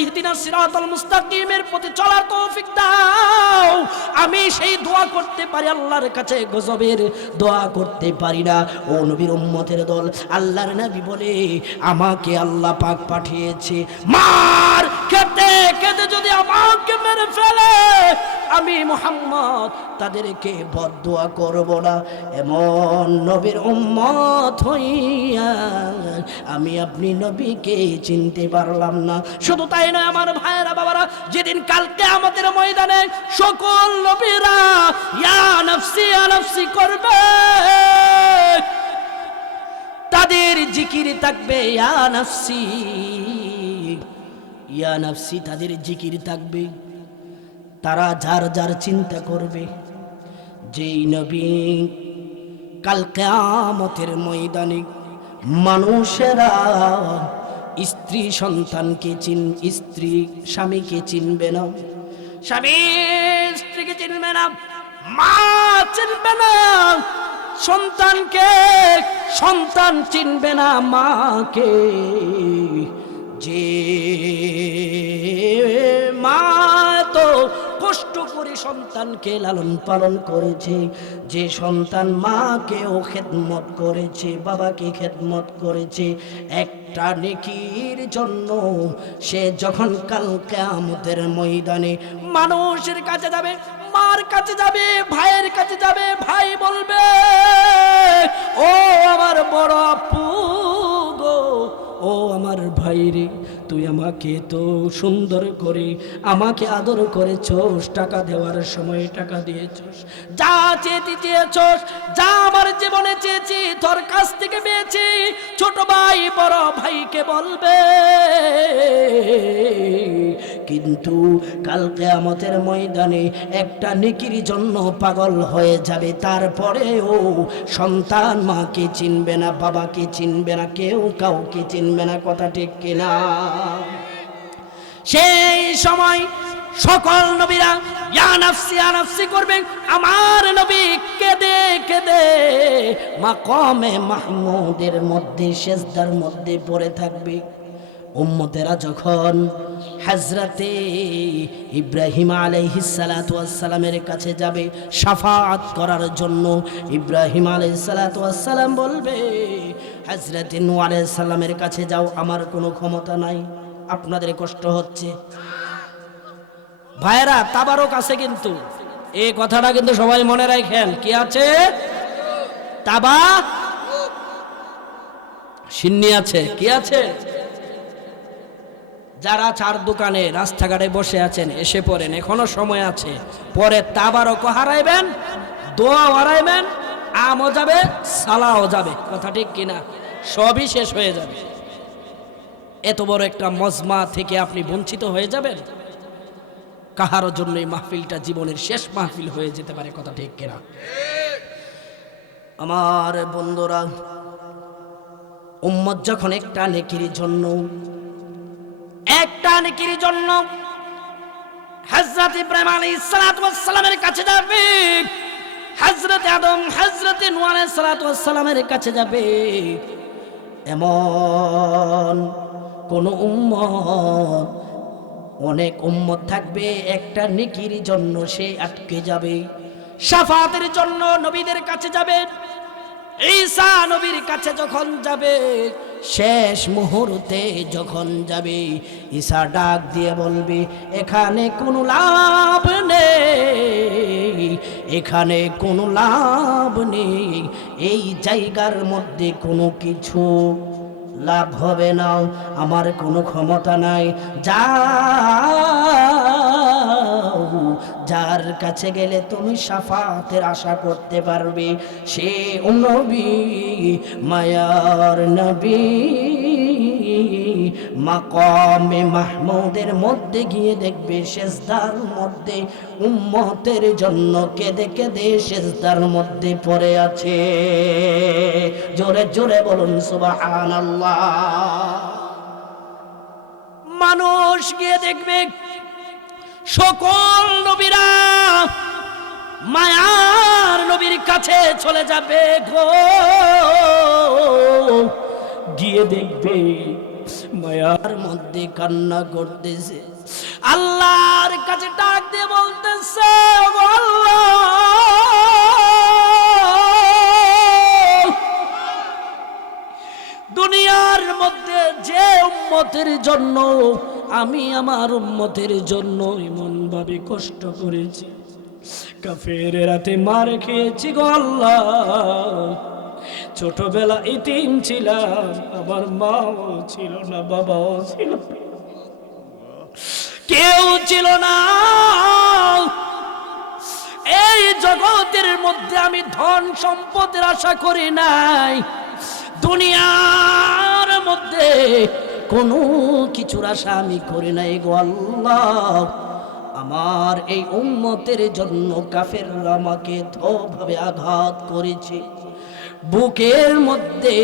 ইহদিনাস সিরাতাল মুস্তাকিমের পথে চলার তৌফিক দাও। আমি সেই দোয়া করতে পারি আল্লাহর কাছে, গজবের দোয়া করতে পারি না। ও নবীর উম্মতের দল, আল্লাহর নবী বলে আমাকে আল্লাহ পাক পাঠিয়েছে মার খেতে খেতে যদি আমাকে মেরে ফেলে, আমি মুহাম্মদ তাদেরকে বদদোয়া করব না। এমন নবীর উম্মত হইয়া আমি আপনি নবীকে চিনতে পারলাম না। শুধু তাই নয় আমার ভাইয়েরা বাবারা, যেদিন কালকে আমাদের ময়দানে সকল নবীরা ইয়া নাফসি ইয়া নাফসি করবে, তাদের জিকির থাকবে ইয়া নাফসি ইয়া নাফসি, তাদের জিকির থাকবে। তারা যার যার চিন্তা করবে। যেই নবী কাল কিয়ামতের ময়দানে মানুষেরা স্ত্রী সন্তানকে স্ত্রী স্বামীকে চিনবে না, স্বামী স্ত্রীকে চিনবে না, মা চিনবে না সন্তানকে, সন্তান চিনবে না মাকে। যে মা তো কষ্ট করে সন্তানকে লালন পালন করেছে, যে সন্তান মাকেও খেদমত করেছে, বাবাকে খেদমত করেছে, একটা নেকির জন্য সে যখন কাল কিয়ামতের ময়দানে মানুষের কাছে যাবে, মার কাছে যাবে, ভাইয়ের কাছে যাবে, ভাই বলবে ও আমার বড় আপু গো, ও আমার ভাই রে, তুই আমাকে তো সুন্দর করে আমাকে আদর করেছস, টাকা দেওয়ার সময় টাকা দিয়েছস, যা চেয়েছি চেয়েছস, যা আমার জীবনে চেয়েছি তোর কাছ থেকে পেয়েছি। ছোট ভাই বড় ভাইকে বলবে, কিন্তু কাল কিয়ামতের ময়দানে একটা নেকির জন্য পাগল হয়ে যাবে, তারপরেও সন্তান মাকে চিনবে না, বাবাকে চিনবে না, কেউ কাউকে চিনবে না। কথা ঠিক কিনা? সেই সময় সকল নবীরা ইয়া নাফসি ইয়া নাফসি করবেন। আমার নবী কেঁদে কেঁদে মাকামে মাহমুদের মধ্যে সিজদার মধ্যে পড়ে থাকবে। উম্মতেরা যখন হযরতে ইব্রাহিম আলাইহিস সালাতু ওয়াস সালামের কাছে যাবে শাফাআত করার জন্য, ইব্রাহিম আলাইহিস সালাতু ওয়াস সালাম বলবে হযরতে নূহ আলাইহিস সালামের কাছে যাও, আমার কোনো ক্ষমতা নাই, আপনাদের কষ্ট হচ্ছে। ভাইরা তাবারক আছে, কিন্তু এই কথাটা কিন্তু সবাই মনে রাখেন, কি আছে? তাবা সিন্নি আছে, কি আছে? যারা চার দোকানে রাস্তাঘাটে বসে আছেন এসে পড়েন, এখনো সময় আছে। পরে তাবারক হারাইবেন, দোয়া হারাইবেন, আমও যাবে, সালাও যাবে। কথা ঠিক কিনা? সবই শেষ হয়ে যাবে। এত বড় একটা মজমা থেকে আপনি বঞ্চিত হয়ে যাবেন। কাহারও জন্য এই মাহফিলটা জীবনের শেষ মাহফিল হয়ে যেতে পারে। কথা ঠিক কিনা? আমার বন্ধুরা, উম্মত যখন একটা নেকির জন্য হযরত ইব্রাহিম আলাইহিস সালাতু ওয়াস সালামের কাছে যাবে, হযরত আদম হযরত নূহ আলাইহিস সালাতু ওয়াস সালামের কাছে যাবে, এমন কোন উম্মত, অনেক উম্মত থাকবে একটা নেকির জন্য সে আটকে যাবে। শাফাতের জন্য নবীদের কাছে যাবে। ঈসা নবীর কাছে যখন যাবে, শেষ মুহূর্তে যখন যাবে, ঈসা ডাক দিয়ে বলবে এখানে কোনো লাভ নেই, এখানে কোনো লাভ নেই, এই জায়গার মধ্যে কোনো কিছু লাভ হবে না, আমার কোনো ক্ষমতা নাই। যার কাছে গেলে তুমি শাফাতের আশা করতে পারবে, সে নবী, মায়ার নবী, মাকামে মাহমুদের মধ্যে গিয়ে দেখবে সিজদার মধ্যে উম্মতের জন্য কেঁদে কেঁদে সিজদার মধ্যে পড়ে আছে। জোরে জোরে বলুন সুবহানাল্লাহ। মানুষ গিয়ে দেখবে সকল নবীরা মায়ার নবীর কাছে চলে যাবে গো, গিয়ে দেখবে মায়ার মধ্যে কান্না করতেছে, আল্লাহর কাছে ডাক দিয়ে বলতেছে, আল্লাহ দুনিয়ার মধ্যে যে উম্মতের জন্য আমি আমার উম্মতের জন্য এমন ভাবে কষ্ট করেছি, কাফের রাতে মার খেয়েছি গো আল্লাহ, ছোটবেলা ইতিম ছিলাম, আমার মাও ছিল না, বাবাও ছিল না, কেউ ছিল না, এই জগতের মধ্যে আমি ধন সম্পদের আশা করি নাই, দুনিয়ার মধ্যে কোনো কিছুর আশা আমি করি নাই গো আল্লাহ, আমার এই উম্মতের জন্য কাফেররা আমাকে ভাবে আঘাত করেছে, বুকের মধ্যে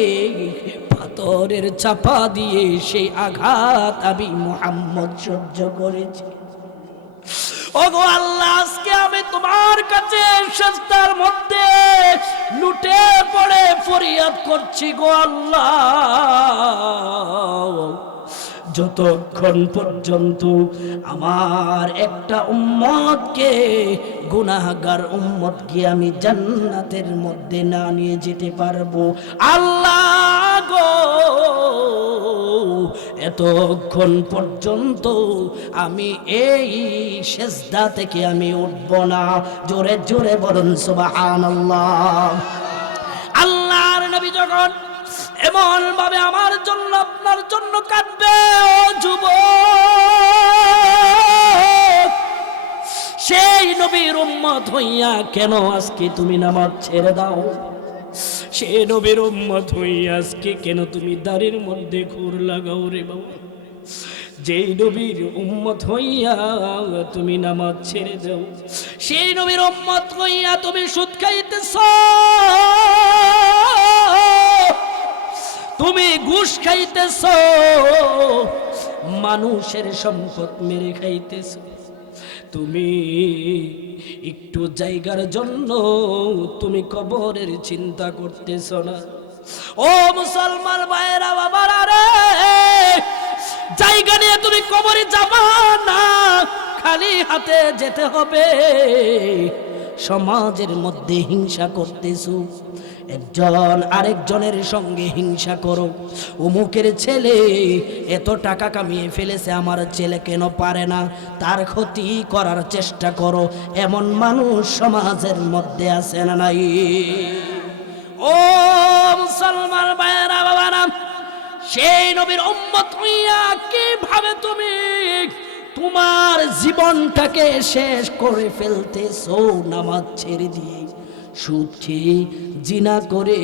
পাথরের চাপা দিয়ে সেই আঘাত আমি মুহাম্মদ সহ্য করেছি। ওগো আল্লাহ, আজকে আমি তোমার কাছে সিজদার মধ্যে লুটে পড়ে ফরিয়াদ করছি গো আল্লাহ, যতক্ষণ পর্যন্ত আমার একটা উম্মতকে, গুনাহগার উম্মতকে আমি জান্নাতের মধ্যে না নিয়ে যেতে পারবো আল্লাহ গো, এতক্ষণ পর্যন্ত আমি এই সিজদা থেকে আমি উঠব না। জোরে জোরে বলুন সুবহানাল্লাহ। আল্লাহর নবী যখন এমন ভাবে আমার জন্য আপনার জন্য কাঁদবে, ও যুবক, সেই নবীর উম্মত হইয়া কেন আজকে তুমি নামাজ ছেড়ে দাও? সেই নবীর উম্মত হইয়া আজকে কেন তুমি দাড়ির মধ্যে খুর লাগাও রে বাবা? যেই নবীর উম্মত হইয়া তুমি নামাজ ছেড়ে দাও, সেই নবীর উম্মত হইয়া তুমি সুদ খাইতেছ, তুমি ঘুষ খাইতেছ, মানুষের সম্পদ মেরে খাইতেছ, তুমি একটু জায়গার জন্য তুমি কবরের চিন্তা করতেছ না। ও মুসলমান ভাইরা বাবারা রে, জায়গা নিয়ে তুমি কবরে যাবা না, খালি হাতে যেতে হবে। সমাজের মধ্যে হিংসা করতেছো, একজন আরেকজনের সঙ্গে হিংসা করো, অমুকের ছেলে এত টাকা কামিয়ে ফেলেছে, আমার ছেলে কেন পারে না, তার ক্ষতি করার চেষ্টা করো। এমন মানুষ সমাজের মধ্যে আছে না নাই? ও মুসলমান ভাইরা বাবারা, সেই নবীর উম্মত হইয়া কিভাবে তুমি তোমার জীবনটাকে শেষ করে ফেলতেছো? নামাজ ছেড়ে দিয়ে, সুদ খেয়ে, জিনা করে,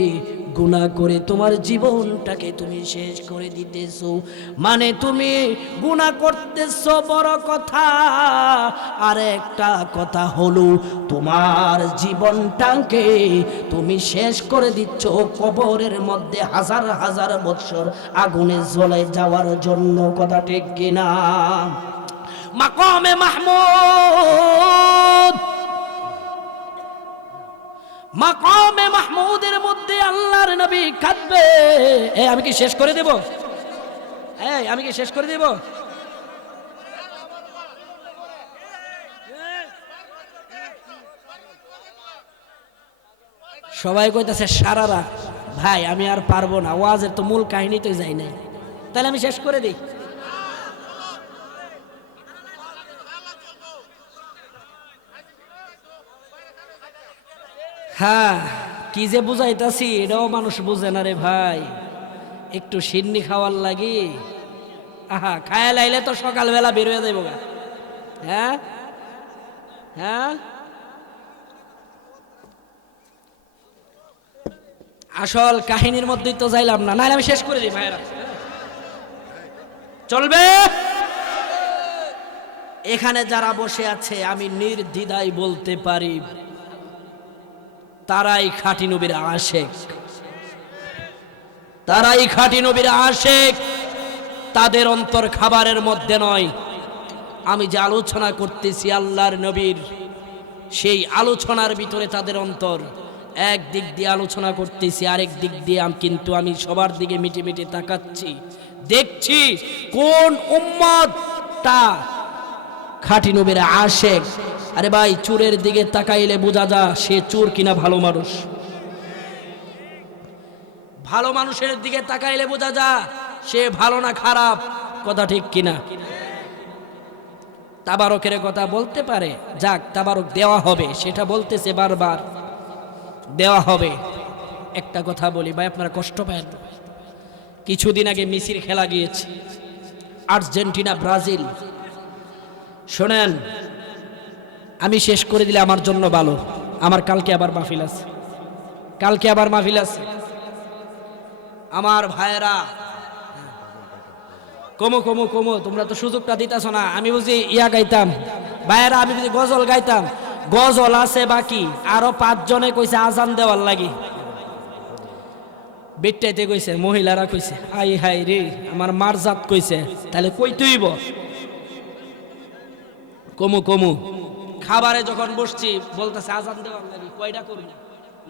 গুনাহ করে তোমার জীবনটাকে তুমি শেষ করে দিতেছো। মানে তুমি গুনাহ করতেছো বড় কথা, আর একটা কথা হলো তোমার জীবনটাকে তুমি শেষ করে দিচ্ছ কবরের মধ্যে হাজার হাজার বছর আগুনে জ্বলে যাওয়ার জন্য। কথা ঠিক কিনা? মাকামে মাহমুদ, মাকামে মাহমুদের মধ্যে আল্লাহর নবী কাঁদবে। আমি কি শেষ করে দেব? আমি কি শেষ করে দেব? সবাই কইতাছে সারা রাত। ভাই আমি আর পারবো না, ওয়াজের তো মূল কাহিনী তো যাই নাই, তাহলে আমি শেষ করে দিই। হ্যাঁ, কি যে বুঝাইতাছি এটাও মানুষ বুঝে না রে ভাই। একটু সিন্নি খাওয়ার লাগি, আহা খায়া লাইলে তো সকালবেলা বের হয়ে যাইব গা। হ্যাঁ হ্যাঁ, আসল কাহিনীর মধ্যেই তো যাইলাম না, নাহলে আমি শেষ করে দিই ভাইরা। চলবে? এখানে যারা বসে আছে আমি নির্দ্বিধায় বলতে পারি, তারাই খাঁটি নবীর আশেক, তারাই খাঁটি নবীর আশেক। তাদের অন্তর খাবারের মধ্যে নয়, আমি যে আলোচনা করতেছি আল্লাহর নবীর, সেই আলোচনার ভিতরে তাদের অন্তর। এক দিক দিয়ে আলোচনা করতেছি, আরেক দিক দিয়ে কিন্তু আমি সবার দিকে মিটে মিটে তাকাচ্ছি, দেখছি কোন উম্মতটা খাঁটি নবীর আশেক। আরে ভাই, চোরের দিকে তাকাইলে বোঝা যা সে চোর কিনা ভালো মানুষ। ভালো মানুষের দিকে তাকাইলে বোঝা যা সে ভালো না খারাপ। কথা ঠিক কিনা? তাবারকের কথা বলতে পারে, যাক তাবারক দেওয়া হবে, সেটা বলতেছে বারবার দেওয়া হবে। একটা কথা বলি ভাই, আপনারা কষ্ট পায়। কিছুদিন আগে মেসির খেলা গিয়েছে, আর্জেন্টিনা ব্রাজিল। শোনেন, আমি শেষ করে দিলে আমার জন্য ভালো। আমার কালকে আবার মাহফিল আছে, কালকে আবার মাহফিল আছে। আমার ভাইয়েরা, কমো কমো কমো, তোমরা তো সুযোগটা দিতেছ না। আমি বুঝি ইয়া গাইতাম ভাইয়েরা, আমি বুঝি গজল গাইতাম। গজল আছে বাকি, আরো 5 জনে কইছে আজান দেওয়ার লাগি। বেটাইতে কইছে, মহিলারা কইছে, আই হাই রে আমার মারজাত কইছে, তাহলে কই তুইব কমু কমু। খাবারে যখন বসছি বলতেছে আজান দেওয়ার লাগি, কয়টা করবি?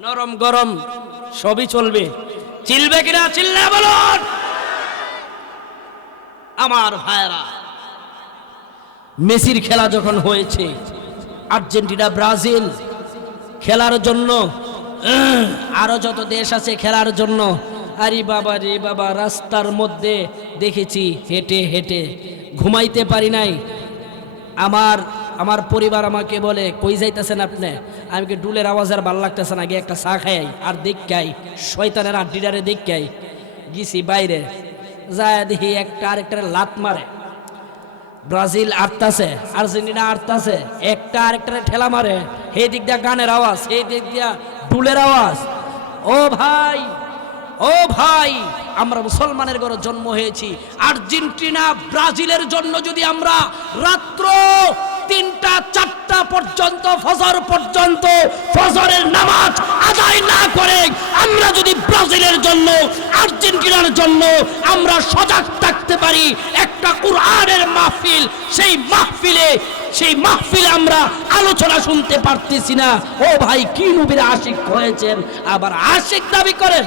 নরম গরম সবই চলবে। চিলবে কিনা চিল্লা বলুন। আমার ভাইরা, মেসির খেলা যখন হয়েছে, আর্জেন্টিনা ব্রাজিল খেলার জন্য, আরো যত দেশ আছে খেলার জন্য, আরে বাবা রে বাবা, রাস্তার মধ্যে দেখেছি হেঁটে হেঁটে ঘুমাইতে পারি নাই। আমার পরিবার আমাকে বলে, কই যাইতেছেন আপনি? আমি কি ডুলের আওয়াজ আর ভালো লাগতেছে না, গিয়ে একটা চা খাই আর দেখাই শয়তানের আড্ডিডারে দেখাই। গেছি বাইরে, যায় দেখি একটা আরেকটারে লাত মারে। ব্রাজিল আটতাছে, আর্জেন্টিনা আটতাছে, একটা আরেকটারে ঠেলা মারে। হে দিক দিয়া গানের আওয়াজ, হে দিক দিয়া ডুলের আওয়াজ। ও ভাই, ও ভাই, আমরা মুসলমানের ঘরে জন্ম হয়েছি। আর্জেন্টিনা ব্রাজিলের জন্য যদি আমরা রাত্র 3টা 4টা পর্যন্ত, ফজর পর্যন্ত ফজরের নামাজ আদায় না করে আমরা যদি ব্রাজিলের জন্য, আর্জেন্টিনার জন্য আমরা সজাগ থাকতে পারি, একটা কুরআনের মাহফিল, সেই মাহফিলে আমরা আলোচনা শুনতে পারতেছি না। ও ভাই, কি নবীর আশিক হয়েছেন, আবার আশিক দাবি করেন।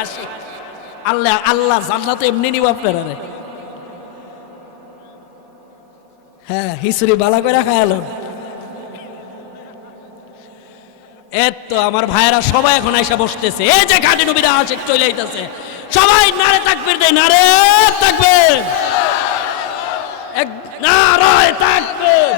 আশিক আল্লাহ, আল্লাহ জান্নাতে এমনি নিব আপনারা। হ্যাঁ, হিসুরি বালা করে খায়ালো। এত আমার ভাইয়েরা সবাই এখন এসে বসতেছে, এই যে ঘাটে নবীর আশিক চলে আইতাছে। সবাই নারে তাকবীর দেয়, নারে তাকবীর, এক নারে তাকবীর।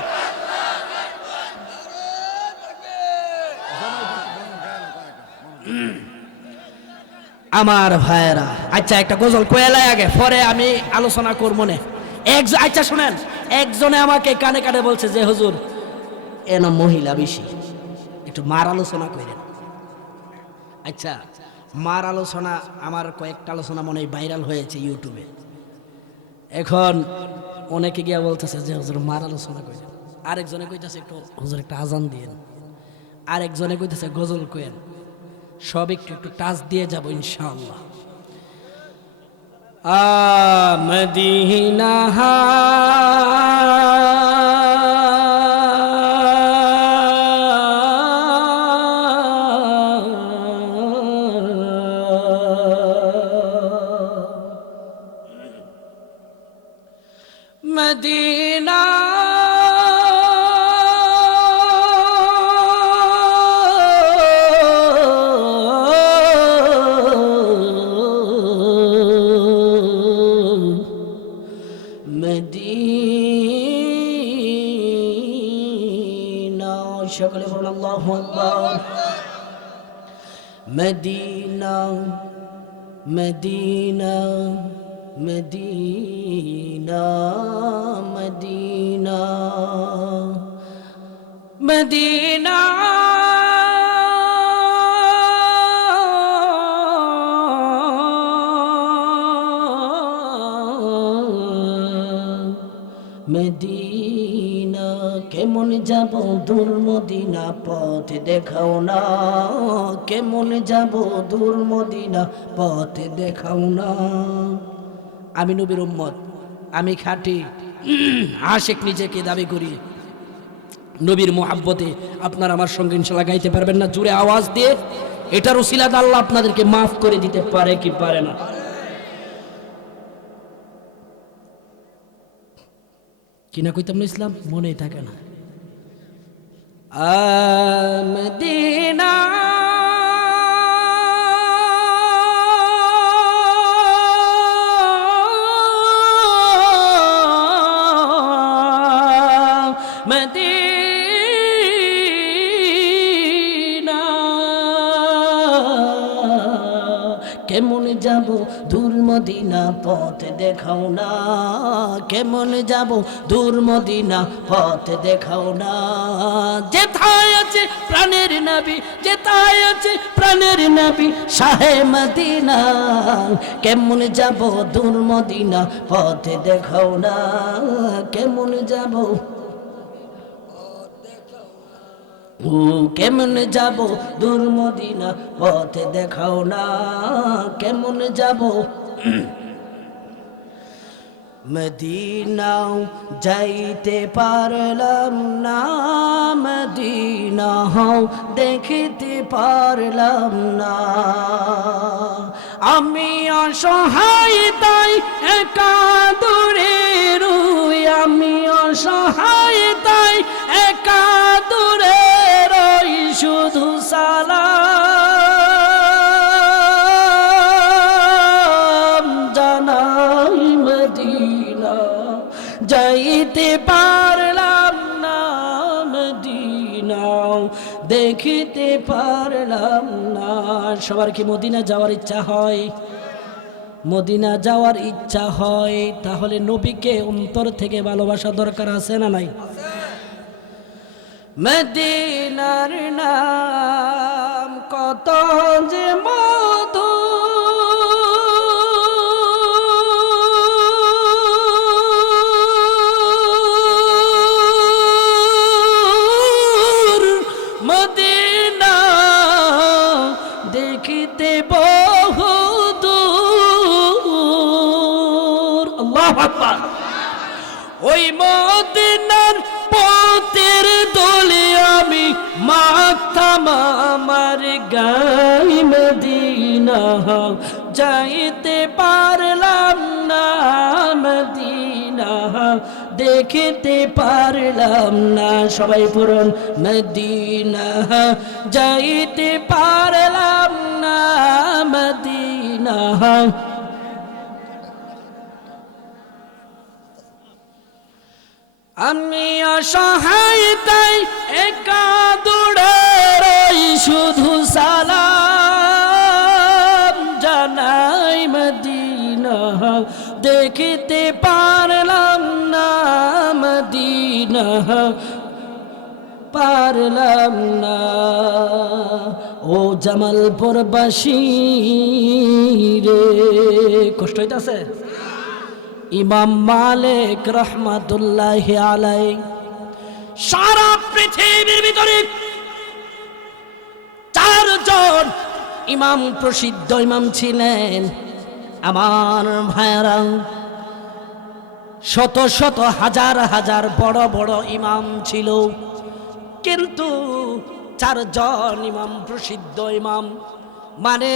আমার ভাইয়েরা, আচ্ছা একটা গজল কয়েলাই আগে, পরে আমি আলোচনা করবো না। আচ্ছা শুনেন, একজনে আমাকে কানে কানে বলছে যে হুজুর এনা মহিলা বেশি, একটু মার আলোচনা করেন। আচ্ছা, মার আলোচনা, আমার কয়েকটা আলোচনা মনে হয় ভাইরাল হয়েছে ইউটিউবে। এখন অনেকে গিয়া বলতেছে যে হুজুর মার আলোচনা করেন। আরেকজনে কইতেছে একটু হুজুর একটা আজান দিয়েন, আরেকজনে কইতেছে গজল কয়েন। সব একটু একটু টাচ দিয়ে যাব ইনশাআল্লাহ। মদিনা মদিনা সকলে বলুন আল্লাহু আকবার। Medina Medina Medina Medina Medina Medina কেমন যাব দূর মদিনা, পথ দেখাও না। কেমন যাব দূর মদিনা, পথ দেখাও না। আমি নবীর উম্মত, আমি খাঁটি আশিক নিজেকে দাবি করি, নবীর মোহাব্বতে আপনারা আমার সঙ্গে ইনশাআল্লাহ গাইতে পারবেন না? জোরে আওয়াজ দিয়ে এটার উসিলাতে আল্লাহ আপনাদেরকে মাফ করে দিতে পারে কি পারে না? কিনা কইতাম না, ইসলাম মনেই থাকে না। মদিনা কেমন যাব দূর মদিনা পথ দেখাও না, কেমন যাব দূর মদিনা পথ দেখাও না। যেথায় আছে প্রাণের নবী, যেথায় আছে প্রাণের নবী শাহে মদিনা, কেমন যাব দূর মদিনা পথ দেখাও না, কেমন যাব কেমন যাব দূর মদিনা পথ দেখাও না, কেমন যাব মদিনাও যাইতে পারলাম না, মদিনাও দেখিতে পারলাম না। আমি অসহায় তাই একা দূরে রই, আমি অসহায় তাই একা দূরে রই, শুধু সালাম জানাই মদিনা যাইতে পারলাম না, মদিনা দেখিতে পারলাম না। সবার কি মদিনা যাওয়ার ইচ্ছা হয়? মদিনা যাওয়ার ইচ্ছা হয়, তাহলে নবীকে অন্তর থেকে ভালোবাসা দরকার আছে না নাই? মদিনার নাম কত যে মধু, মদিনা দেখিতে বহুদূর। আল্লাহু আকবার। ওই মদিনার পথের দোলে আমি মাখতাম আমার গায়ে, মদিনা যাইতে পারলাম না, মদিনা দেখিতে পারলাম না। সবাই পড়ুন, মদিনা যাইতে পারলাম না, মদিনা। আমি অসহায় তাই একা দৌড়ে রই, শুধু সালাম জানাই মদিনা দেখিতে পারলাম না, মদিনা পারলাম না। ও জামালপুরবাসী রে, কষ্ট হইতাছে? ইমাম মালিক রহমাতুল্লাহি আলাইহি সারা পৃথিবীর ভিতরে চারজন ইমাম, প্রসিদ্ধ ইমাম ছিলেন। আমার ভাইরা, শত শত হাজার হাজার বড় বড় ইমাম ছিল, কিন্তু চারজন ইমাম, প্রসিদ্ধ ইমাম। মানে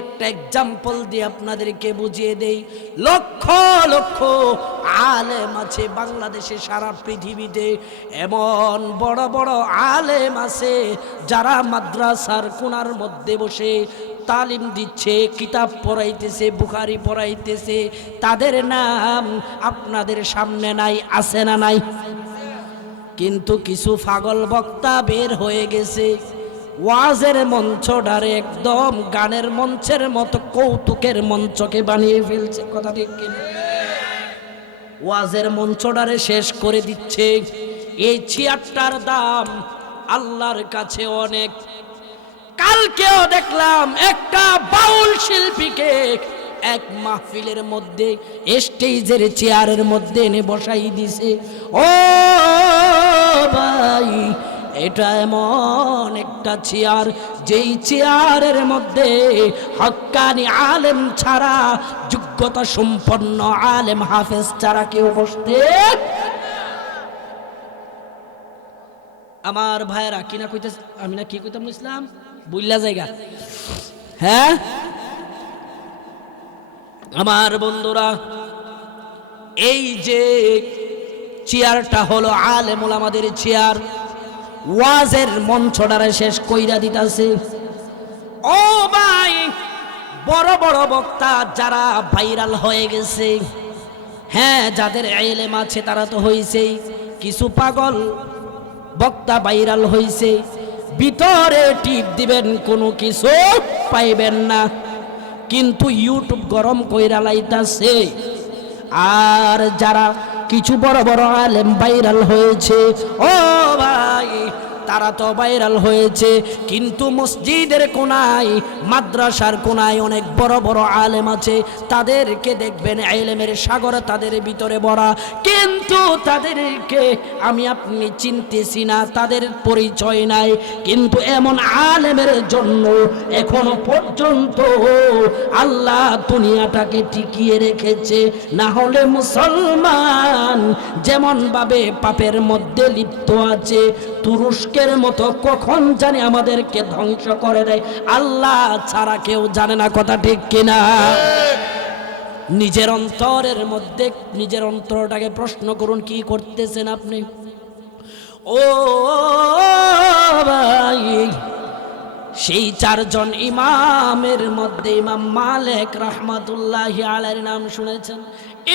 একটা এক্সাম্পল দিয়ে আপনাদেরকে বুঝিয়ে দেই, লক্ষ লক্ষ আলেম আছে বাংলাদেশে, সারা পৃথিবীতে এমন বড় বড় আলেম আছে যারা মাদ্রাসার কোণার মধ্যে বসে তালিম দিচ্ছে, কিতাব পড়াইতেছে, বুখারি পড়াইতেছে। তাদের নাম আপনাদের সামনে নাই, আছে না নাই? কিন্তু কিছু পাগল বক্তা বের হয়ে গেছে, ওয়াজের মঞ্চটারে একদম গানের মঞ্চের মতো কৌতুকের মঞ্চকে বানিয়ে ফেলছে। কথা ঠিক কিনা? ওয়াজের মঞ্চটারে শেষ করে দিচ্ছে। এই চেয়ারটার দাম আল্লাহর কাছে অনেক। কালকেও দেখলাম একটা বাউল শিল্পীকে এক মাহফিলের মধ্যে স্টেজের চেয়ারের মধ্যে এনে বসাই দিছে। ও ভাই, এটা এমন একটা চেয়ার, যেই চেয়ারের মধ্যে হক্কানি আলেম ছাড়া যোগ্য যোগ্যতা সম্পন্ন আলেম হাফেজ ছাড়া কেউ বসতে। আমার ভাইয়েরা কিনা কইতে, আমি না কি কইতাম ইসলাম বুইল্লা জায়গা। হ্যাঁ আমার বন্ধুরা, এই যে চেয়ারটা হলো আলেম ওলামাদের চেয়ার, ওয়াজের মঞ্চটারে শেষ কইরা দিতাছে। ও ভাই, বড় বড় বক্তা যারা ভাইরাল হয়ে গেছে, হ্যাঁ যাদের ইলম আছে তারা তো হইছেই, কিছু পাগল বক্তা ভাইরাল হইছে, ভিতরে টিপ দিবেন কোনো কিছু পাইবেন না, কিন্তু ইউটিউব গরম কইরা লাইতাছে। আর যারা কিছু বড় বড় আলেম ভাইরাল হয়েছে, ও ভাই তারা তো ভাইরাল হয়েছে, কিন্তু মসজিদের কোনায় মাদ্রাসার কোনায় অনেক বড় বড় আলেম আছে, তাদেরকে দেখবেন ইলমের সাগর তাদের ভিতরে ভরা, কিন্তু তাদেরকে আমি আপনি চিনতেছি না, তাদের পরিচয় নাই। কিন্তু এমন আলেমের জন্য এখনো পর্যন্ত আল্লাহ দুনিয়াটাকে টিকিয়ে রেখেছে, না হলে মুসলমান যেমন ভাবে পাপের মধ্যে লিপ্ত আছে, তুরস্কের মতো কখন জানি আমাদেরকে ধ্বংস করে দেয় আল্লাহ ছাড়া কেউ জানে না। কথা ঠিক কিনা? নিজের অন্তরের মধ্যে নিজের অন্তরটাকে প্রশ্ন করুন, কি করতেছেন আপনি? ও ভাই, সেই চারজন ইমামের মধ্যে ইমাম মালিক রাহমাতুল্লাহি আলাইহির নাম শুনেছেন?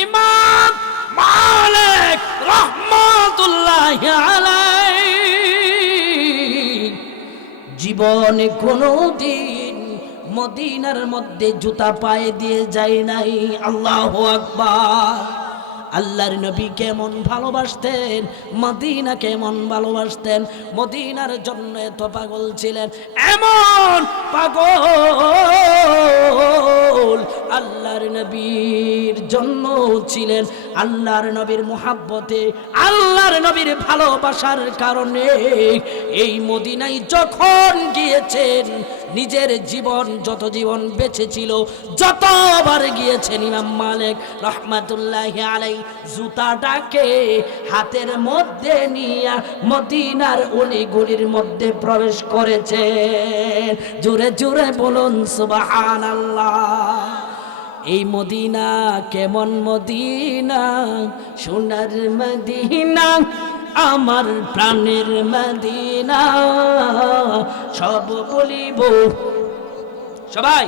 ইমাম মালিক রাহমাতুল্লাহি আলাইহি জীবনে কোনোদিন মদিনার মধ্যে জুতা পায়ে দিয়ে যায় নাই। আল্লাহু আকবার। আল্লাহর নবী কেমন ভালোবাসতেন, মদিনা কেমন ভালোবাসতেন, মদিনার জন্য এত পাগল ছিলেন, এমন পাগল আল্লাহর নবীর জন্য ছিলেন। আল্লাহর নবীর মুহাব্বতে, আল্লাহর নবীর ভালোবাসার কারণে এই মদিনায় যখন গিয়েছেন, নিজের জীবন যত জীবন বেঁচে ছিল যতবার গিয়েছেন ইমাম মালিক রাহমাতুল্লাহি আলাইহি জুতাটাকে হাতের মধ্যে নিয়ে মদিনার অলিগলির মধ্যে প্রবেশ করেছেন। জোরে জোরে বলুন সুবহানাল্লাহ। এই মদিনা কেমন মদিনা, সোনার মদিনা, আমার প্রাণের মদিনা, সব বলিব সবাই।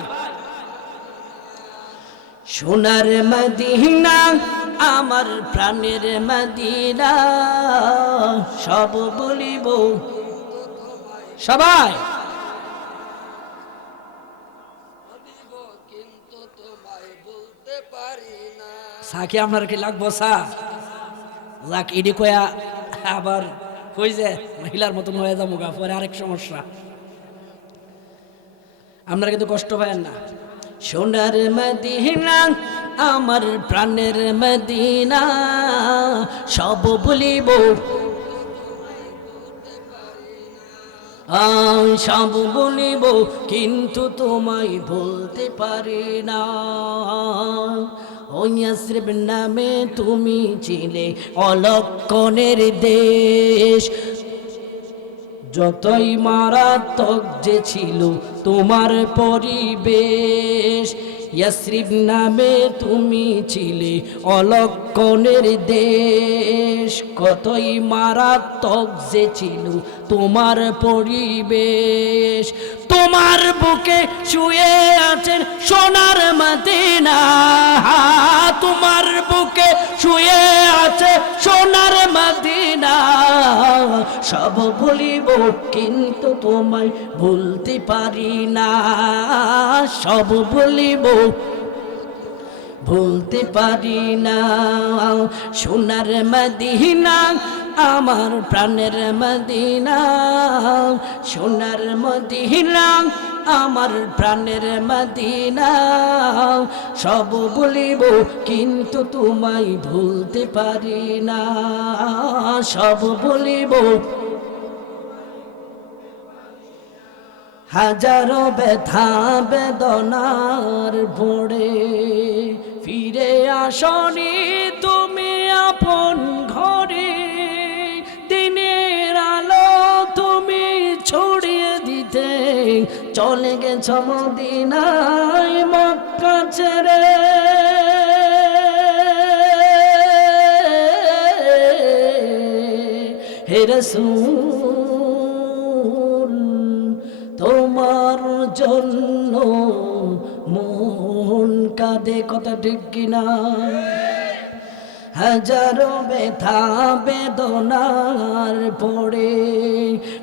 সোনার মদিনা, আমার প্রাণের মদিনা, সব বলিব সবাই। সাকি আপনার কি লাগবো সা যাক ইডি কয়া আবার কই যে মহিলার মতন হয়ে যাবো গা, পরে আরেক সমস্যা। আপনারা কিন্তু কষ্ট পাবেন না। সোনার মদিনা, আমার প্রাণের মদিনা, সব বলিব সব বলিব, কিন্তু তোমায় বলতে পারি না। ওই ইয়াসরিব নামে তুমি ছিলে অলক্ষণের দেশ, যতই মারাত্মক যে ছিল তোমার পরিবেশ। ইয়াসরিব নামে তুমি ছিলে অলক্ষণের দেশ, কতই মারাত্মক যে ছিল তোমার পরিবেশ। তোমার বুকে শুয়ে আছেন সোনার মদিনা, তোমার বুকে শুয়ে আছে সোনার মদিনা, সব বলিব কিন্তু তোমায় ভুলতে পারি না, সব বলিব ভুলতে পারি না। সোনার মদিনা, আমার প্রাণের মদিনা, সোনার মদিনা, আমার প্রাণের মদিনা, সব বলিব কিন্তু তোমায় ভুলতে পারি না, সব বলিব। হাজারো ব্যথা বেদনার ভোরে ফিরে আসনি তুমি আপন ঘরে, দিনের আলো তুমি ছড়িয়ে দিতে চলে গেছ মদিনায় মক্কা ছেড়ে। হে রাসূল তোমার জন্য মন কাঁদে, কথা ঠিক কিনা? হাজারো ব্যথা বেদনার পরে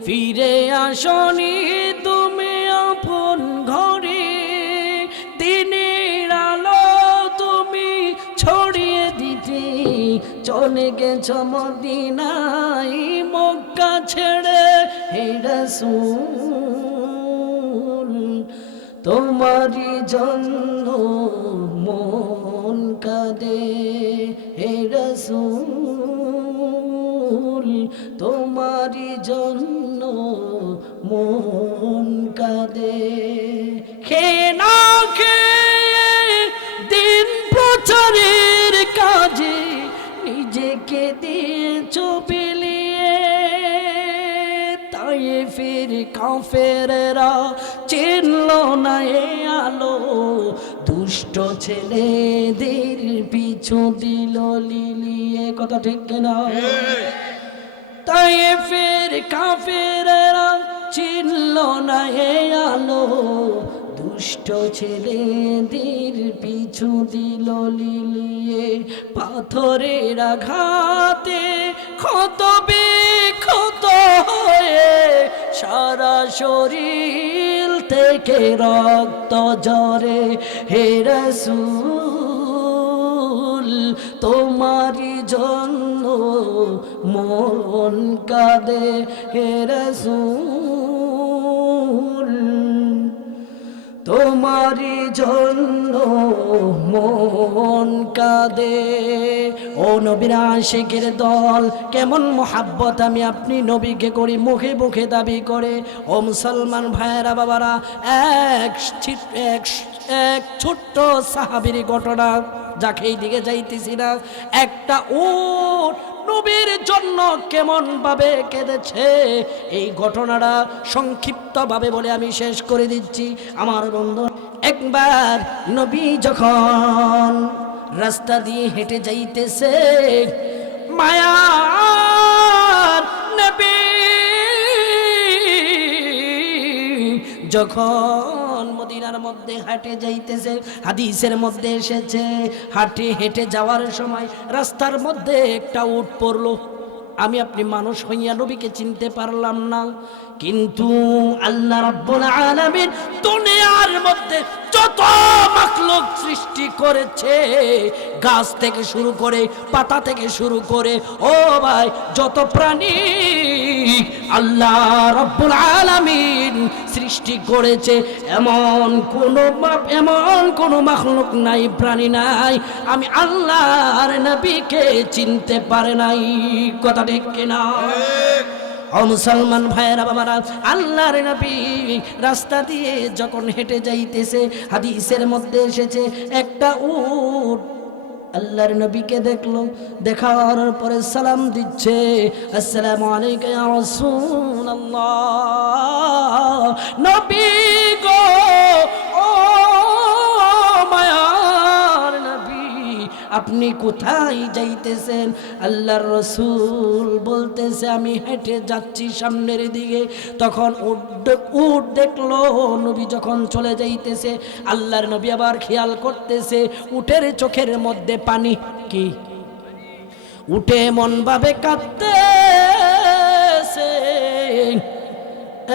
ফিরে আসনি তুমি আপন ঘরে, দিনের আলো তুমি ছড়িয়ে দিতে চলে গেছ মদিনায় মক্কা ছেড়ে। হে রাসূল তোমারই জন্য মন কাঁদে, হে রাসূল তোমারই জন্য মন কাঁদে। খেয়ে না খেয়ে দিন প্রচারের কাজে নিজেকে দিয়েছ বিলিয়ে, তায়েফের কাফেররা চিনল না এ আলো, দুষ্ট ছেলেদের পিছু দিল লিলিয়ে, কথা ঠিক কিনা? তায়েফের কাফেররা চিনল না এ আলো, দুষ্ট ছেলেদের পিছু দিল লিলিয়ে। পাথরের আঘাতে ক্ষত বিক্ষত হয়ে সারা শরীর থেকে রক্ত ঝরে। হে রাসূল তোমারই জন্য মন কাঁদে, হে রাসূল তোমারই জন্য মন কাঁদে। ও নবীর আশিকের দল, কেমন মোহাব্বত আমি আপনি নবীকে করি মুখে মুখে দাবি করে। ও মুসলমান ভাইয়েরা বাবারা, এক ছোট্ট সাহাবীর ঘটনা, যাকে এই দিকে যাইতেছি না, একটা উট নবীর জন্য কেমন ভাবে কেঁদেছে, এই ঘটনাটা সংক্ষিপ্ত ভাবে বলে আমি শেষ করে দিচ্ছি। আমার বন্ধু, একবার নবী যখন রাস্তা দিয়ে হেঁটে যাইতেছে, মায়ার নবী যখন মদিনার মধ্যে হাঁটে যাইতেছে, হাদিসের মধ্যে এসেছে হাঁটে হেঁটে যাওয়ার সময় রাস্তার মধ্যে একটা উট পড়লো। আমি আপনি মানুষ হইয়া নবীকে চিনতে পারলাম না, কিন্তু আল্লাহ রাব্বুল আলামিন দুনিয়ার মধ্যে যত মাখলুক সৃষ্টি করেছে, গাছ থেকে শুরু করে পাতা থেকে শুরু করে ও ভাই যত প্রাণী আল্লাহ রাব্বুল আলামিন সৃষ্টি করেছে, এমন কোন মাখলুক নাই, প্রাণী নাই আমি আল্লাহর নবীকে চিনতে পারে নাই, কথা ঠিক কিনা? ও মুসলমান ভাইয়েরা বাবারা, আল্লাহর নবী রাস্তা দিয়ে যখন হেঁটে যাইতেছে, হাদিসের মধ্যে এসেছে একটা উট আল্লাহর নবীকে দেখলো, দেখার পরে সালাম দিচ্ছে, আসসালামু আলাইকা ইয়া রাসূলুল্লাহ। নবী গো, ও মায়ার নবী, আপনি কোথায় যাইতেছেন? আল্লাহর রাসূল বলতেছে আমি হেঁটে যাচ্ছি সামনের দিকে। তখন উট দেখলো নবী যখন চলে যাইতেছে, আল্লাহর নবী আবার খেয়াল করতেছে উটের চোখের মধ্যে পানি, কি উঠে এমন ভাবে কাঁদতেছে,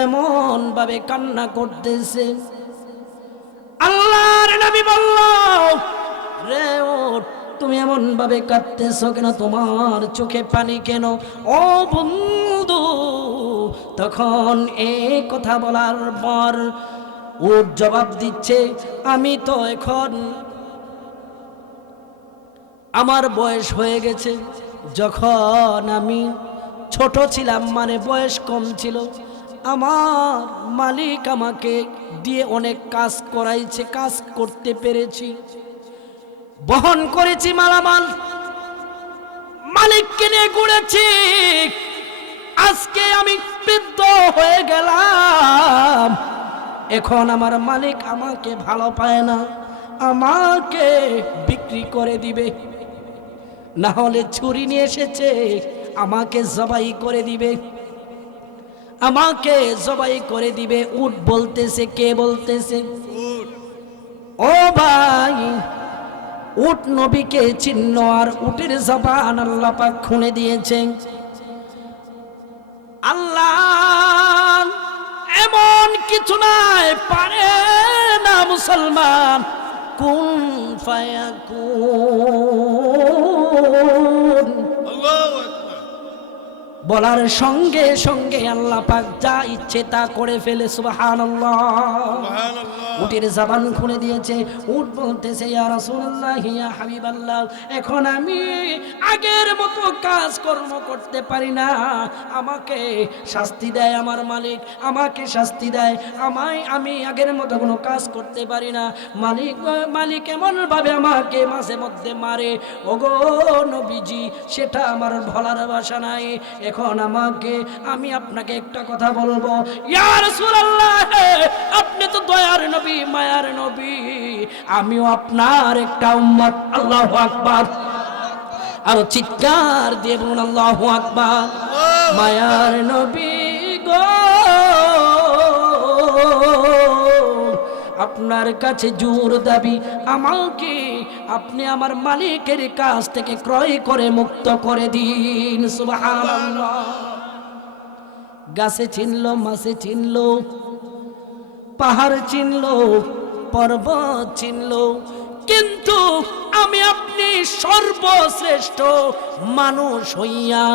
এমন ভাবে কান্না করতেছে। আল্লাহর নবী বলল, রে উট তুমি এমন ভাবে কাঁদতেছো কেন? তোমার চোখে পানি কেন? ও বন্ধু, তখন এই কথা বলার পর উট জবাব দিচ্ছে, আমি তো এখন আমার বয়স হয়ে গেছে, যখন আমি ছোট ছিলাম মানে বয়স কম ছিল, আমার মালিক আমাকে দিয়ে অনেক কাজ করাইছে, কাজ করতে পেরেছি, বহন করেছি মালামাল, মালিককে নিয়ে ঘুরেছি। আজকে আমি বৃদ্ধ হয়ে গেলাম, এখন আমার মালিক আমাকে ভালো পায় না, আমাকে বিক্রি করে দিবে, না হলে ছুরি নিয়ে এসেছে আমাকে জবাই করে দিবে, আমাকে জবাই করে দিবে। উট বলতেছে, কে বলতেছে? ও ভাই, উট নবীকে চিহ্ন, আর উটের জবান আল্লাহ পাক খুলে দিয়েছেন। আল্লাহ এমন কিছু নাই পারে না মুসলমান, কুন ফায়াকুন, আল্লাহু আকবার। বলার সঙ্গে সঙ্গে আল্লাহ পাক যা ইচ্ছে তা করে ফেলে। সুবহানাল্লাহ। সুবহানাল্লাহ। উটের জবান খুলে দিয়েছে। উট বলতেছে, ইয়া রাসূলুল্লাহ, ইয়া হাবিবাল্লাহ, এখন আমি আগের মতো কাজ কর্ম করতে পারি না, আমাকে শাস্তি দেয় আমার মালিক, আমাকে শাস্তি দেয়, আমি আগের মতো কোনো কাজ করতে পারি না। মালিক এমন ভাবে আমাকে মাঝে মধ্যে মারে, ওগো নবীজি, সেটা আমার বলার ভাষা নাই। এখন আমি আপনাকে একটা কথা বলবো, ইয়া রাসূলুল্লাহ, আপনি তো দয়ার নবী, মায়ার নবী, আমিও আপনার একটা উম্মত। আল্লাহু আকবার। আর চিৎকার দিয়ে বলুন আল্লাহু আকবার। মায়ার নবী গো, আপনার কাছে জোর দাবি, আমাকে আপনি আমার মালিকের কাছ থেকে ক্রয় করে মুক্ত করে দিন। সুবহানাল্লাহ। গাছে চিনল, মাছে চিনল, পাহাড় চিনল, পর্বত চিনল, কিন্তু আমি আপনি সর্বশ্রেষ্ঠ মানুষ হইয়া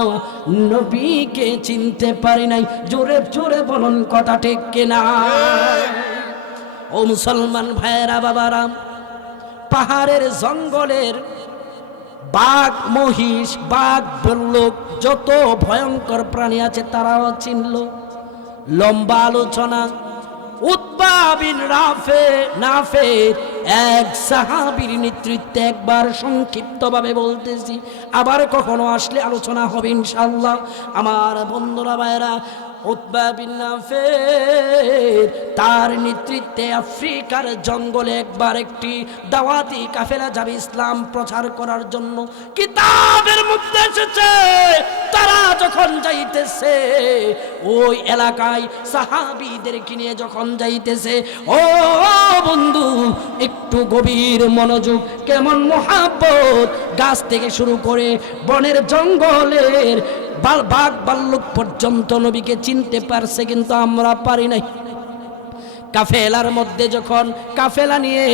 নবীকে চিনতে পারি নাই। জোরে জোরে বলুন, কথা ঠিক কিনা? ও মুসলমান ভাইয়েরা, বাবারা, পাহাড়ের জঙ্গলের বাঘ, মহিষ, বাঘ, ভাল্লুক, যত ভয়ঙ্কর প্রাণী আছে তারাও চিনল। লম্বা আলোচনা। উতবা বিন নাফে এক সাহাবীর নেতৃত্বে একবার সংক্ষিপ্তভাবে বলতেছি, আবার কখনো আসলে আলোচনা হবে ইনশাআল্লাহ। আমার বন্ধুরা, ভাইরা, উতবা বিন নাফে তার নেতৃত্বে আফ্রিকার জঙ্গলে একবার একটি দাওয়াতি কাফেলা যাবে ইসলাম প্রচার করার জন্য। কিতাবের মধ্যে এসেছে, তারা যখন যাইতেছে ওই এলাকায় সাহাবীদেরকে নিয়ে যখন যাইতেছে, ও বন্ধু, একটু গভীর মনোযোগ, কেমন মহাব্বত, গাছ থেকে শুরু করে বনের জঙ্গলের বাঘ ভাল্লুক পর্যন্ত নবীকে চিনতে পারছে, কিন্তু আমরা পারি নাই। কাফেলার মধ্যে যখন কাফেলা নিয়ে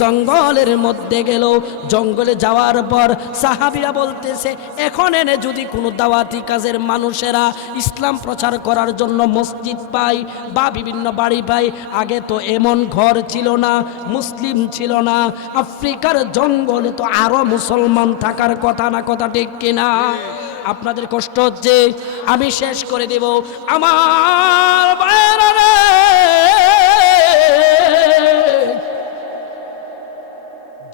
জঙ্গলের মধ্যে গেল, জঙ্গলে যাওয়ার পর সাহাবীরা বলতেছে, এখন এনে যদি কোনো দাওয়াতি কাজের মানুষেরা ইসলাম প্রচার করার জন্য মসজিদ পায় বা বিভিন্ন বাড়ি পায়, আগে তো এমন ঘর ছিল না, মুসলিম ছিল না, আফ্রিকার জঙ্গলে তো আরো মুসলমান থাকার কথা না, কথা ঠিক কিনা? আপনাদের কষ্ট হচ্ছে, আমি শেষ করে দেব। আমার ভাইয়েরা রে,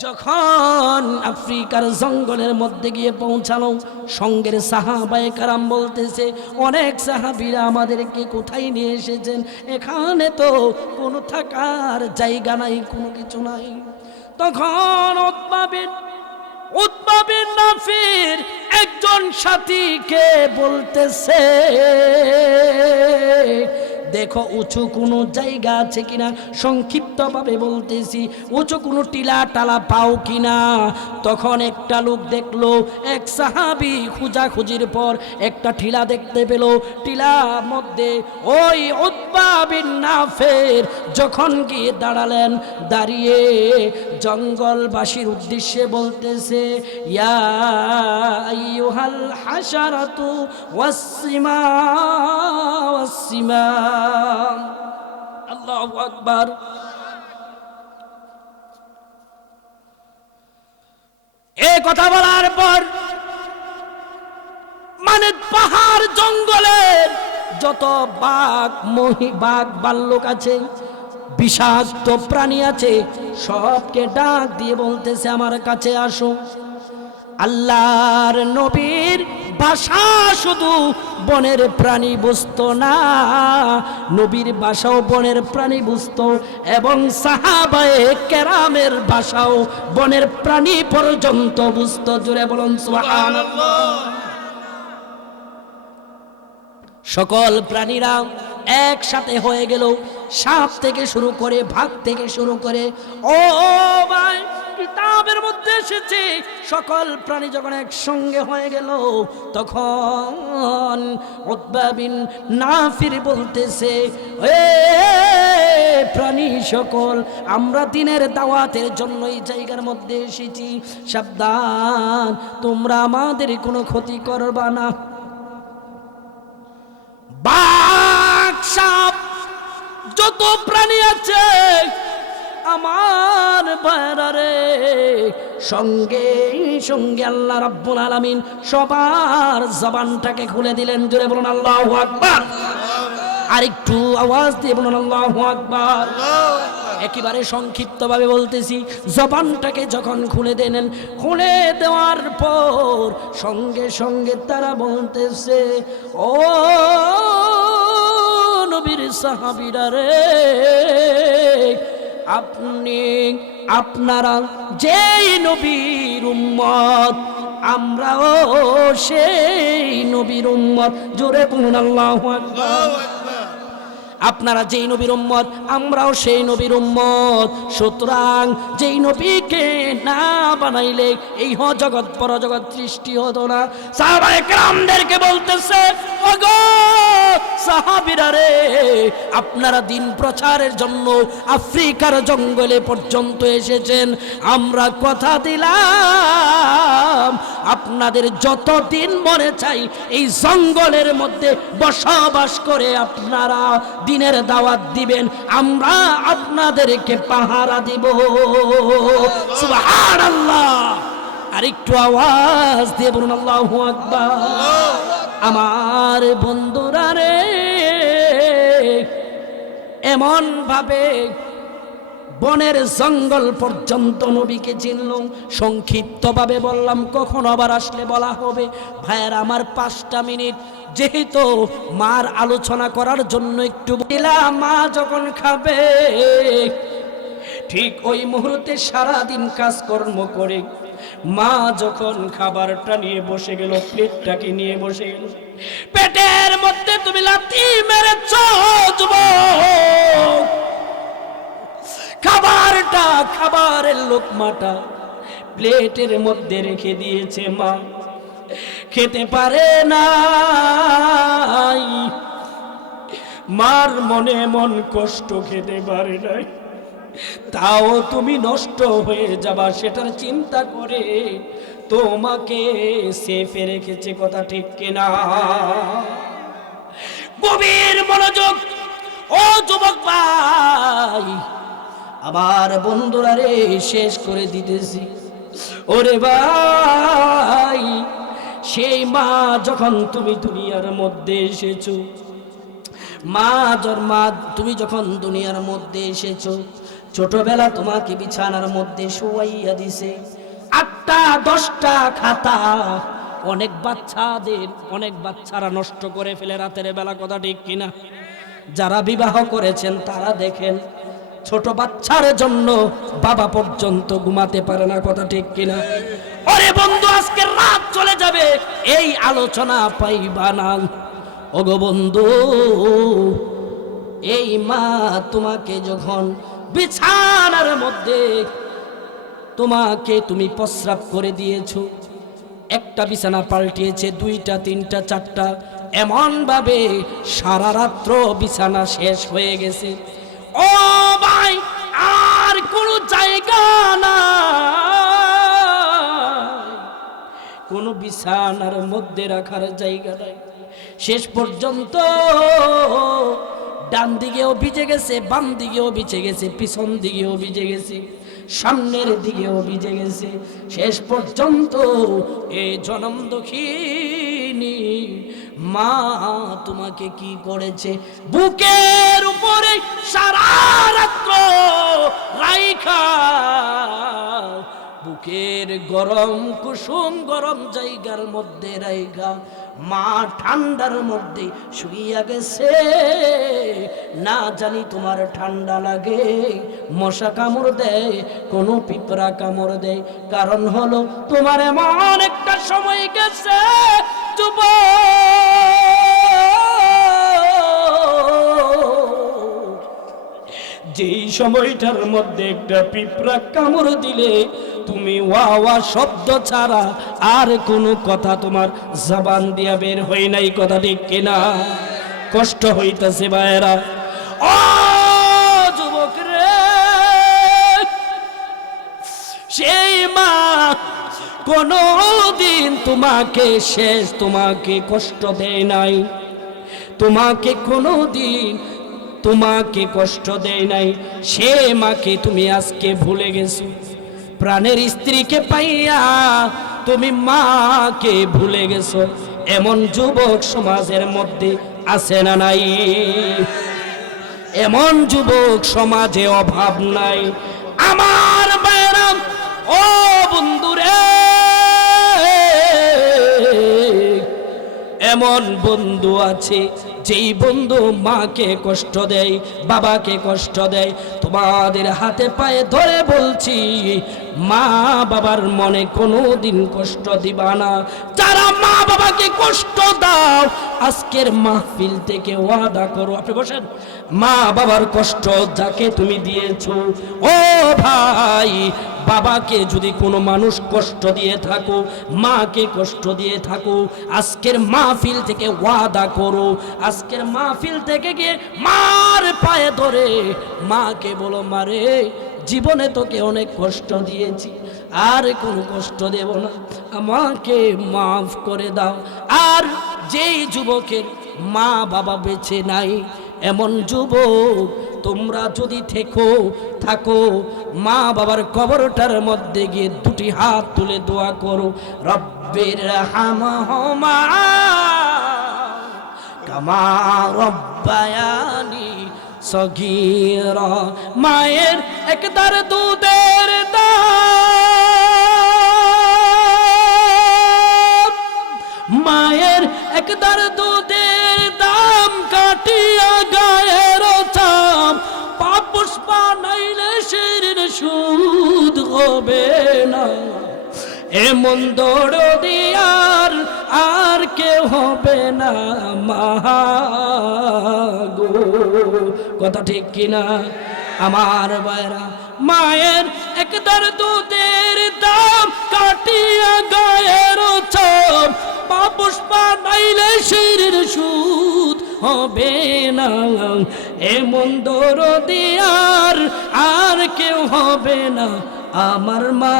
যখন আফ্রিকার জঙ্গলের মধ্যে গিয়ে পৌঁছানো, সঙ্গের সাহাবায়ে কেরাম বলতেছে, অনেক সাহাবীরা আমাদেরকে কোথায় নিয়ে এসেছেন, এখানে তো কোনো থাকার জায়গা নাই, কোনো কিছু নাই। তখন উতবা বিন নাফির একজন সাথীকে বলতেছে, দেখো উঁচু কোনো জায়গা আছে কিনা, সংক্ষিপ্তভাবে বলতেছি, উঁচু কোনো টিলা টালা পাও কিনা। তখন একটা লোক দেখলো, এক সাহাবী খোঁজাখুঁজির পর একটা টিলা দেখতে পেল। টিলার মধ্যে ওই উতবা বিন নাফির যখন গিয়ে দাঁড়ালেন, দাঁড়িয়ে জঙ্গলবাসীর উদ্দেশ্যে বলতেছে, ইয়া আইয়ুহাল হাশারাতু ওয়াসসিমা ওয়াসসিমা। আল্লাহু আকবার। এই কথা বলার পর মানে পাহাড় জঙ্গলের যত বাঘ ভাল্লুক আছে, বিষাক্ত প্রাণী আছে, সবকে ডাক দিয়ে বলতেছে আমার কাছে আসো। আল্লাহর নবীর ভাষা শুধু বনের প্রাণী বুঝতো না, নবীর ভাষাও বনের প্রাণী বুঝতো, এবং সাহাবায়ে কেরামের ভাষাও বনের প্রাণী পর্যন্ত বুঝতো। জুড়ে বলুন সুবহানাল্লাহ। সকল প্রাণীরা একসাথে হয়ে গেল, সাপ থেকে শুরু করে, ভাগ থেকে শুরু করে। ও ভাই, কিতাবের মধ্যে এসেছে সকল প্রাণী যখন একসঙ্গে হয়ে গেল, তখন উতবা বিন নাফির বলতেছে, এ প্রাণী সকল, আমরা দিনের দাওয়াতের জন্য এই জায়গার মধ্যে এসেছি, সাবধান, তোমরা আমাদের কোনো ক্ষতি করবা না। বাঘ, সাপ, যত প্রাণী আছে আমার ভাইরা রে, সঙ্গে সঙ্গে আল্লাহ রাব্বুল আলামিন সবার জবানটাকে খুলে দিলেন। জোরে বলুন আল্লাহু আকবার। আর একটু আওয়াজ দিয়ে বলুন আল্লাহু আকবার। একেবারে সংক্ষিপ্তভাবে বলতেছি, জবানটাকে যখন খুলে দিলেন, খুলে দেওয়ার পর সঙ্গে সঙ্গে তারা বলতেছে, ও নবীর সাহাবীরা রে, আপনারা যেই নবীর উম্মত, আমরাও সেই নবীর উম্মত। জোরে বলুন আল্লাহু আকবার। আপনারা যেই নবীর উম্মত, আমরাও সেই নবীর উম্মত। সুতরাং যেই নবীকে না বানাইলে এই জগৎ পরজগৎ সৃষ্টি হতো না। সাহাবায়ে কেরামদেরকে বলতেছে, ওগো সাহাবীরা রে, আপনারা দিন প্রচারের জন্য আফ্রিকার জঙ্গলে পর্যন্ত এসেছেন, আমরা কথা দিলাম আপনাদের যতদিন মনে চাই এই জঙ্গলের মধ্যে বসবাস করে আপনারা দিনের দাওয়াত দিবেন, আমরা আপনাদেরকে পাহারা দিব। সুবহানাল্লাহ। আর একটু আওয়াজ দিয়ে বলুন আল্লাহু আকবার। আমার বন্ধুরা রে, এমন ভাবে বনের জঙ্গল পর্যন্ত নবীকে চিনল। সংক্ষিপ্তভাবে বললাম, কখন আবার আসলে বলা হবে। ভাইয়ের আমার 5টা মিনিট যেহেতু মার আলোচনা করার জন্য একটু দিলাম। মা যখন খাবে, ঠিক ওই মুহূর্তে সারাদিন কাজকর্ম করে মা যখন খাবারটা নিয়ে বসে গেল, প্লেটটাকে নিয়ে বসে গেল, পেটের মধ্যে তুমি লাথি মেরেছ যুবক। খাবারটা, খাবারের লোকমাটা প্লেটের মধ্যে রেখে দিয়েছে মা, খেতে পারে নাই। মার মনে মন কষ্ট, খেতে পারে নাই, তাও তুমি নষ্ট হয়ে যাবা সেটার চিন্তা করে তোমাকে সেফে রেখেছে। কথা ঠিক কিনা? গভীর মনোযোগ ও যুবক ভাই, আমার বন্ধুরা রে, শেষ করে দিতেছি। ওরে ভাই, সেই মা যখন তুমি দুনিয়ার মধ্যে এসেছো, তুমি যখন দুনিয়ার মধ্যে এসেছো, ছোটবেলা তোমাকে বিছানার মধ্যে শুয়াইয়া দিছে, 8টা 10টা খাতা অনেক বাচ্চারা নষ্ট করে ফেলে রাতের বেলা। কথা ঠিক কিনা? যারা বিবাহ করেছেন তারা দেখেন, ছোট বাচ্চার জন্য বাবা পর্যন্ত ঘুমাতে পারে না। কথা ঠিক কিনা? ওরে বন্ধু, আজকে রাত চলে যাবে, এই আলোচনা পাইবা না। ওগো বন্ধু, এই মা তোমাকে যখন বিছানার মধ্যে তুমি প্রস্রাব করে দিয়েছো, একটা বিছানা পাল্টিয়েছে, 2টা 3টা 4টা, এমন ভাবে সারা রাত্র বিছানা শেষ হয়ে গেছে। ও ভাই, আর কোনো জায়গা না, কোনো বিছানার মধ্যে রাখার জায়গা নাই। শেষ পর্যন্ত ডান দিকেও ভিজে গেছে, বাম দিকেও ভিজে গেছে, পিছন দিকেও ভিজে গেছে, সামনের দিকেও ভিজে গেছে। শেষ পর্যন্ত এই জনম দুঃখিনী মা তোমাকে কি করেছে, বুকের উপরে সারা রাত্র রাইখা, বুকের গরম কুসুম গরম জায়গার মধ্যে রাইখা মা ঠান্ডার মধ্যে শুইয়া গেছে। না জানি তোমার ঠান্ডা লাগে, মশা কামড় দেয়, কোনো পিঁপড়া কামড় দেয়, কারণ হলো তোমার এমন একটা সময় গেছে যেই সময়টার মধ্যে একটা পিঁপড়া কামড় দিলে তুমি ওয়া ওয়া শব্দ ছাড়া আর কোনো কথা তোমার জবান দিয়া বের হয় নাই। কথা ঠিক কিনা? কষ্ট হইতাছে ভাইরা। ও যুবক রে, সেই মা কোনো দিন তোমাকে কষ্ট দেয় নাই, তোমাকে কোনো দিন তোমাকে কষ্ট দেয় নাই। সে মাকে তুমি আজকে ভুলে গেছো। প্রাণের স্ত্রীকে পাইয়া তুমি মাকে ভুলে গেছো। এমন যুবক সমাজের মধ্যে আছে না নাই? এমন যুবক সমাজে অভাব নাই। আমার বাইরাম ও বন্ধুরে, এমন বন্ধু আছে যেই বন্ধু মাকে কষ্ট দেয়, বাবাকে কষ্ট দেয়। তোমাদের হাতে পায়ে ধরে বলছি, মা বাবার মনে কোনো দিন কষ্ট দিবা না। যারা মা বাবাকে কষ্ট দাও, আজকের মাহফিল থেকে ওয়াদা করো, আপনি বসেন, মা বাবার কষ্ট যাকে তুমি দিয়েছো, ও ভাই, বাবাকে যদি কোনো মানুষ কষ্ট দিয়ে থাকো, মাকে কষ্ট দিয়ে থাকো, আজকের মাহফিল থেকে ওয়াদা করো, আজকের মাহফিল থেকে গিয়ে মার পায়ে ধরে মাকে বলো, মারে জীবনে তোকে অনেক কষ্ট দিয়েছি, আর কোনো কষ্ট দেব না, আমাকে মাফ করে দাও। আর যেই যুবকের মা বাবা বেঁচে নাই, এমন যুবক তোমরা যদি থাকো, মা বাবার কবরটার মধ্যে গিয়ে দুটি হাত তুলে দোয়া করো, রব্বির হামহুমা কামা রব্বায়ানি সগীরা। মায়ের একদার দুধের দাম, মায়ের একদার দুধের দাম কাটিয়া গায়ের চাম, পাপুষ বানাইলে শিরিন সুদ হবে না। এমন দরদি আর কেউ হবে না মা গো। কথা ঠিক কিনা আমার ভাইরা? মায়ের একদার দুধের দাম কাটিয়া গায়ের চাম, পাপুষ বানাইলে শিরিন সুদ হবে না। এমন দরদি আর কেউ হবে না আমার মা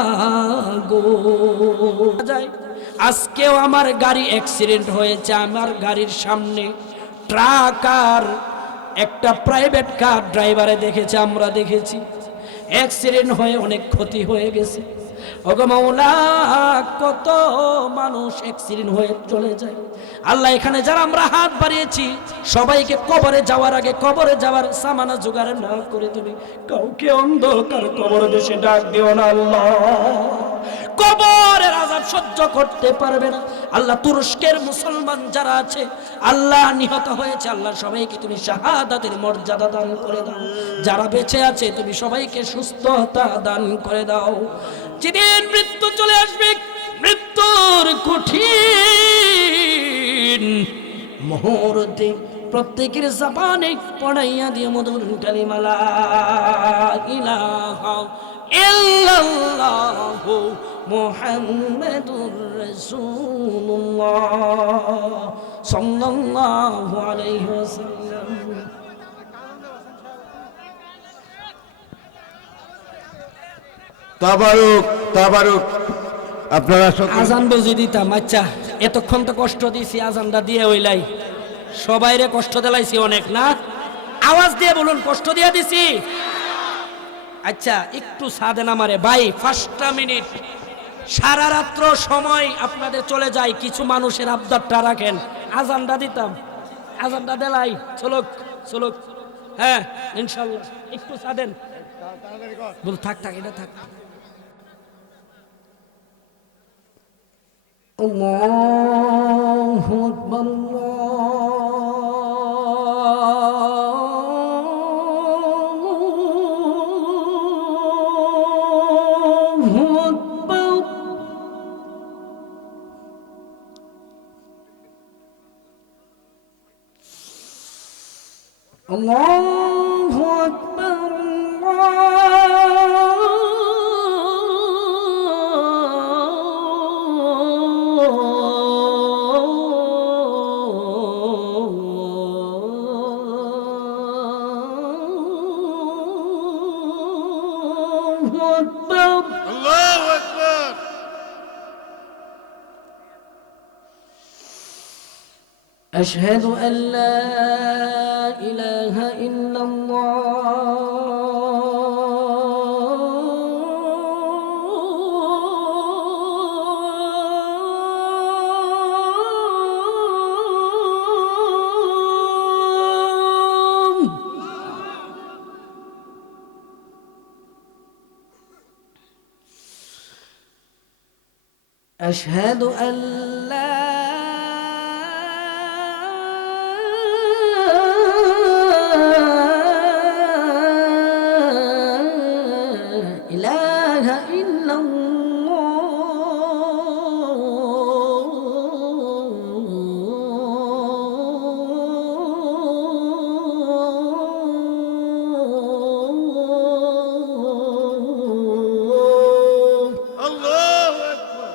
গো। আজকেও আমার গাড়ি অ্যাক্সিডেন্ট হয়েছে, আমার গাড়ির সামনে ট্রাক আর একটা প্রাইভেট কার ড্রাইভারে দেখেছে, আমরা দেখেছি, অ্যাক্সিডেন্ট হয়ে অনেক ক্ষতি হয়ে গেছে। ওগো মাওলা, কত মানুষ অ্যাক্সিডেন্ট হয়ে চলে যায়। আল্লাহ, এখানে যারা আমরা হাত বাড়িয়েছি সবাইকে কবরে যাওয়ার আগে কবরে যাওয়ার সামানা জোগাড় না করে তুমি কাউকে অন্ধকার কবর দেশে ডাক দিও না। আল্লাহ, কবরের আযাব সহ্য করতে পারবে না। আল্লাহ, তুরস্কের মুসলমান যারা আছে আল্লাহ নিহত হয়েছে, আল্লাহ সবাইকে তুমি শাহাদাতের মর্যাদা দান করে দাও। যারা বেঁচে আছে তুমি সবাইকে সুস্থতা দান করে দাও। যেদিন মৃত্যু চলে আসবে, মৃত্যুর কঠিন মুহূর্তে প্রত্যেকের জবানে পড়াইয়া দিয়ে মধুর কালিমা লা ইলাহা ইল্লাল্লাহু মুহাম্মাদুর রাসূলুল্লাহ সাল্লাল্লাহু আলাইহি ওয়াসাল্লাম। তাবারুক তাবারুক। আপনারা আজান বুঝি দিতাম। আচ্ছা, এতক্ষণ তো কষ্ট দিছি, আজানটা দিয়ে হইলাই, সবাইরে কষ্ট দিলাইছি অনেক না? আওয়াজ দিয়ে বলুন, কষ্ট দিয়ে দিছি? আচ্ছা, একটু সাদেন আমারে ভাই, 5টা মিনিট সারা রাত্র সময় আপনাদের চলে যায়, কিছু মানুষের আবদারটা রাখেন। আজানটা দিতাম, আজানটা দেলাই চলুক চলুক। হ্যাঁ ইনশাল্লাহ একটু ছাদেন, বল থাক থাক এটা থাক। আল্লাহু আকবার, আল্লাহু আকবার। আল্লাহু আকবার, আল্লাহু আকবার। الله أكبر. أشهد أن لا إله إلا الله. أشهد أن لا إله إلا الله. الله أكبر.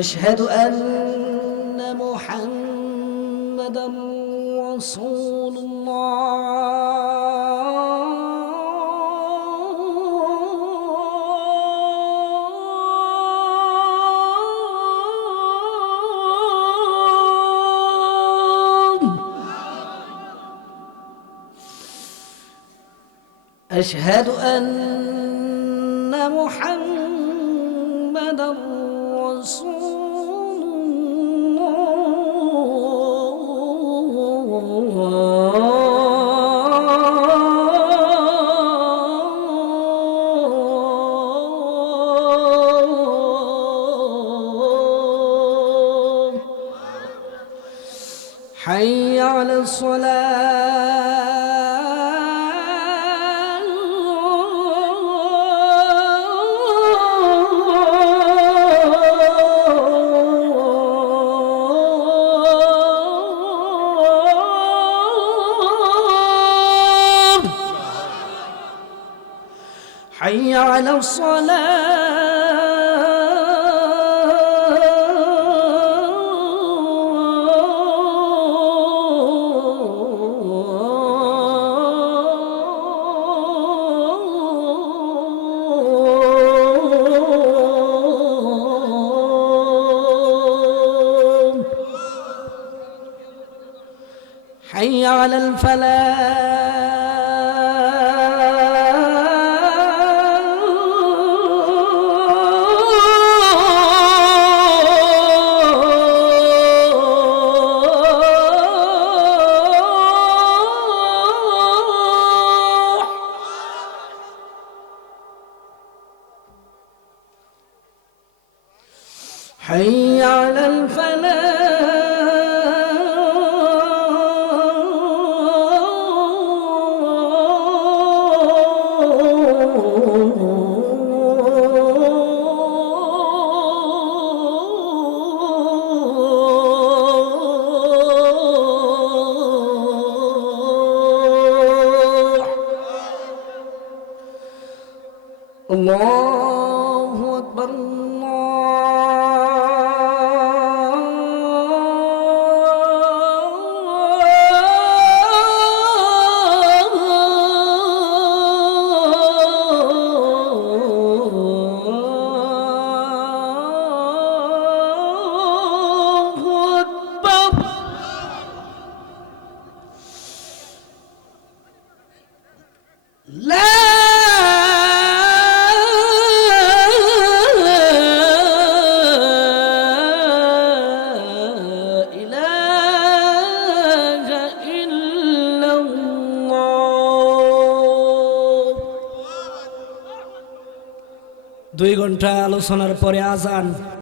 أشهد أن محمدا رسول الله. أشهد أن محمدا رسول الله. حي على الصلاة. حي على الصلاة. حي على الفلاح. حي على الفلاح. الله أكبر، الله أكبر. لا 2 ঘন্টা আলোচনার পরে আজান।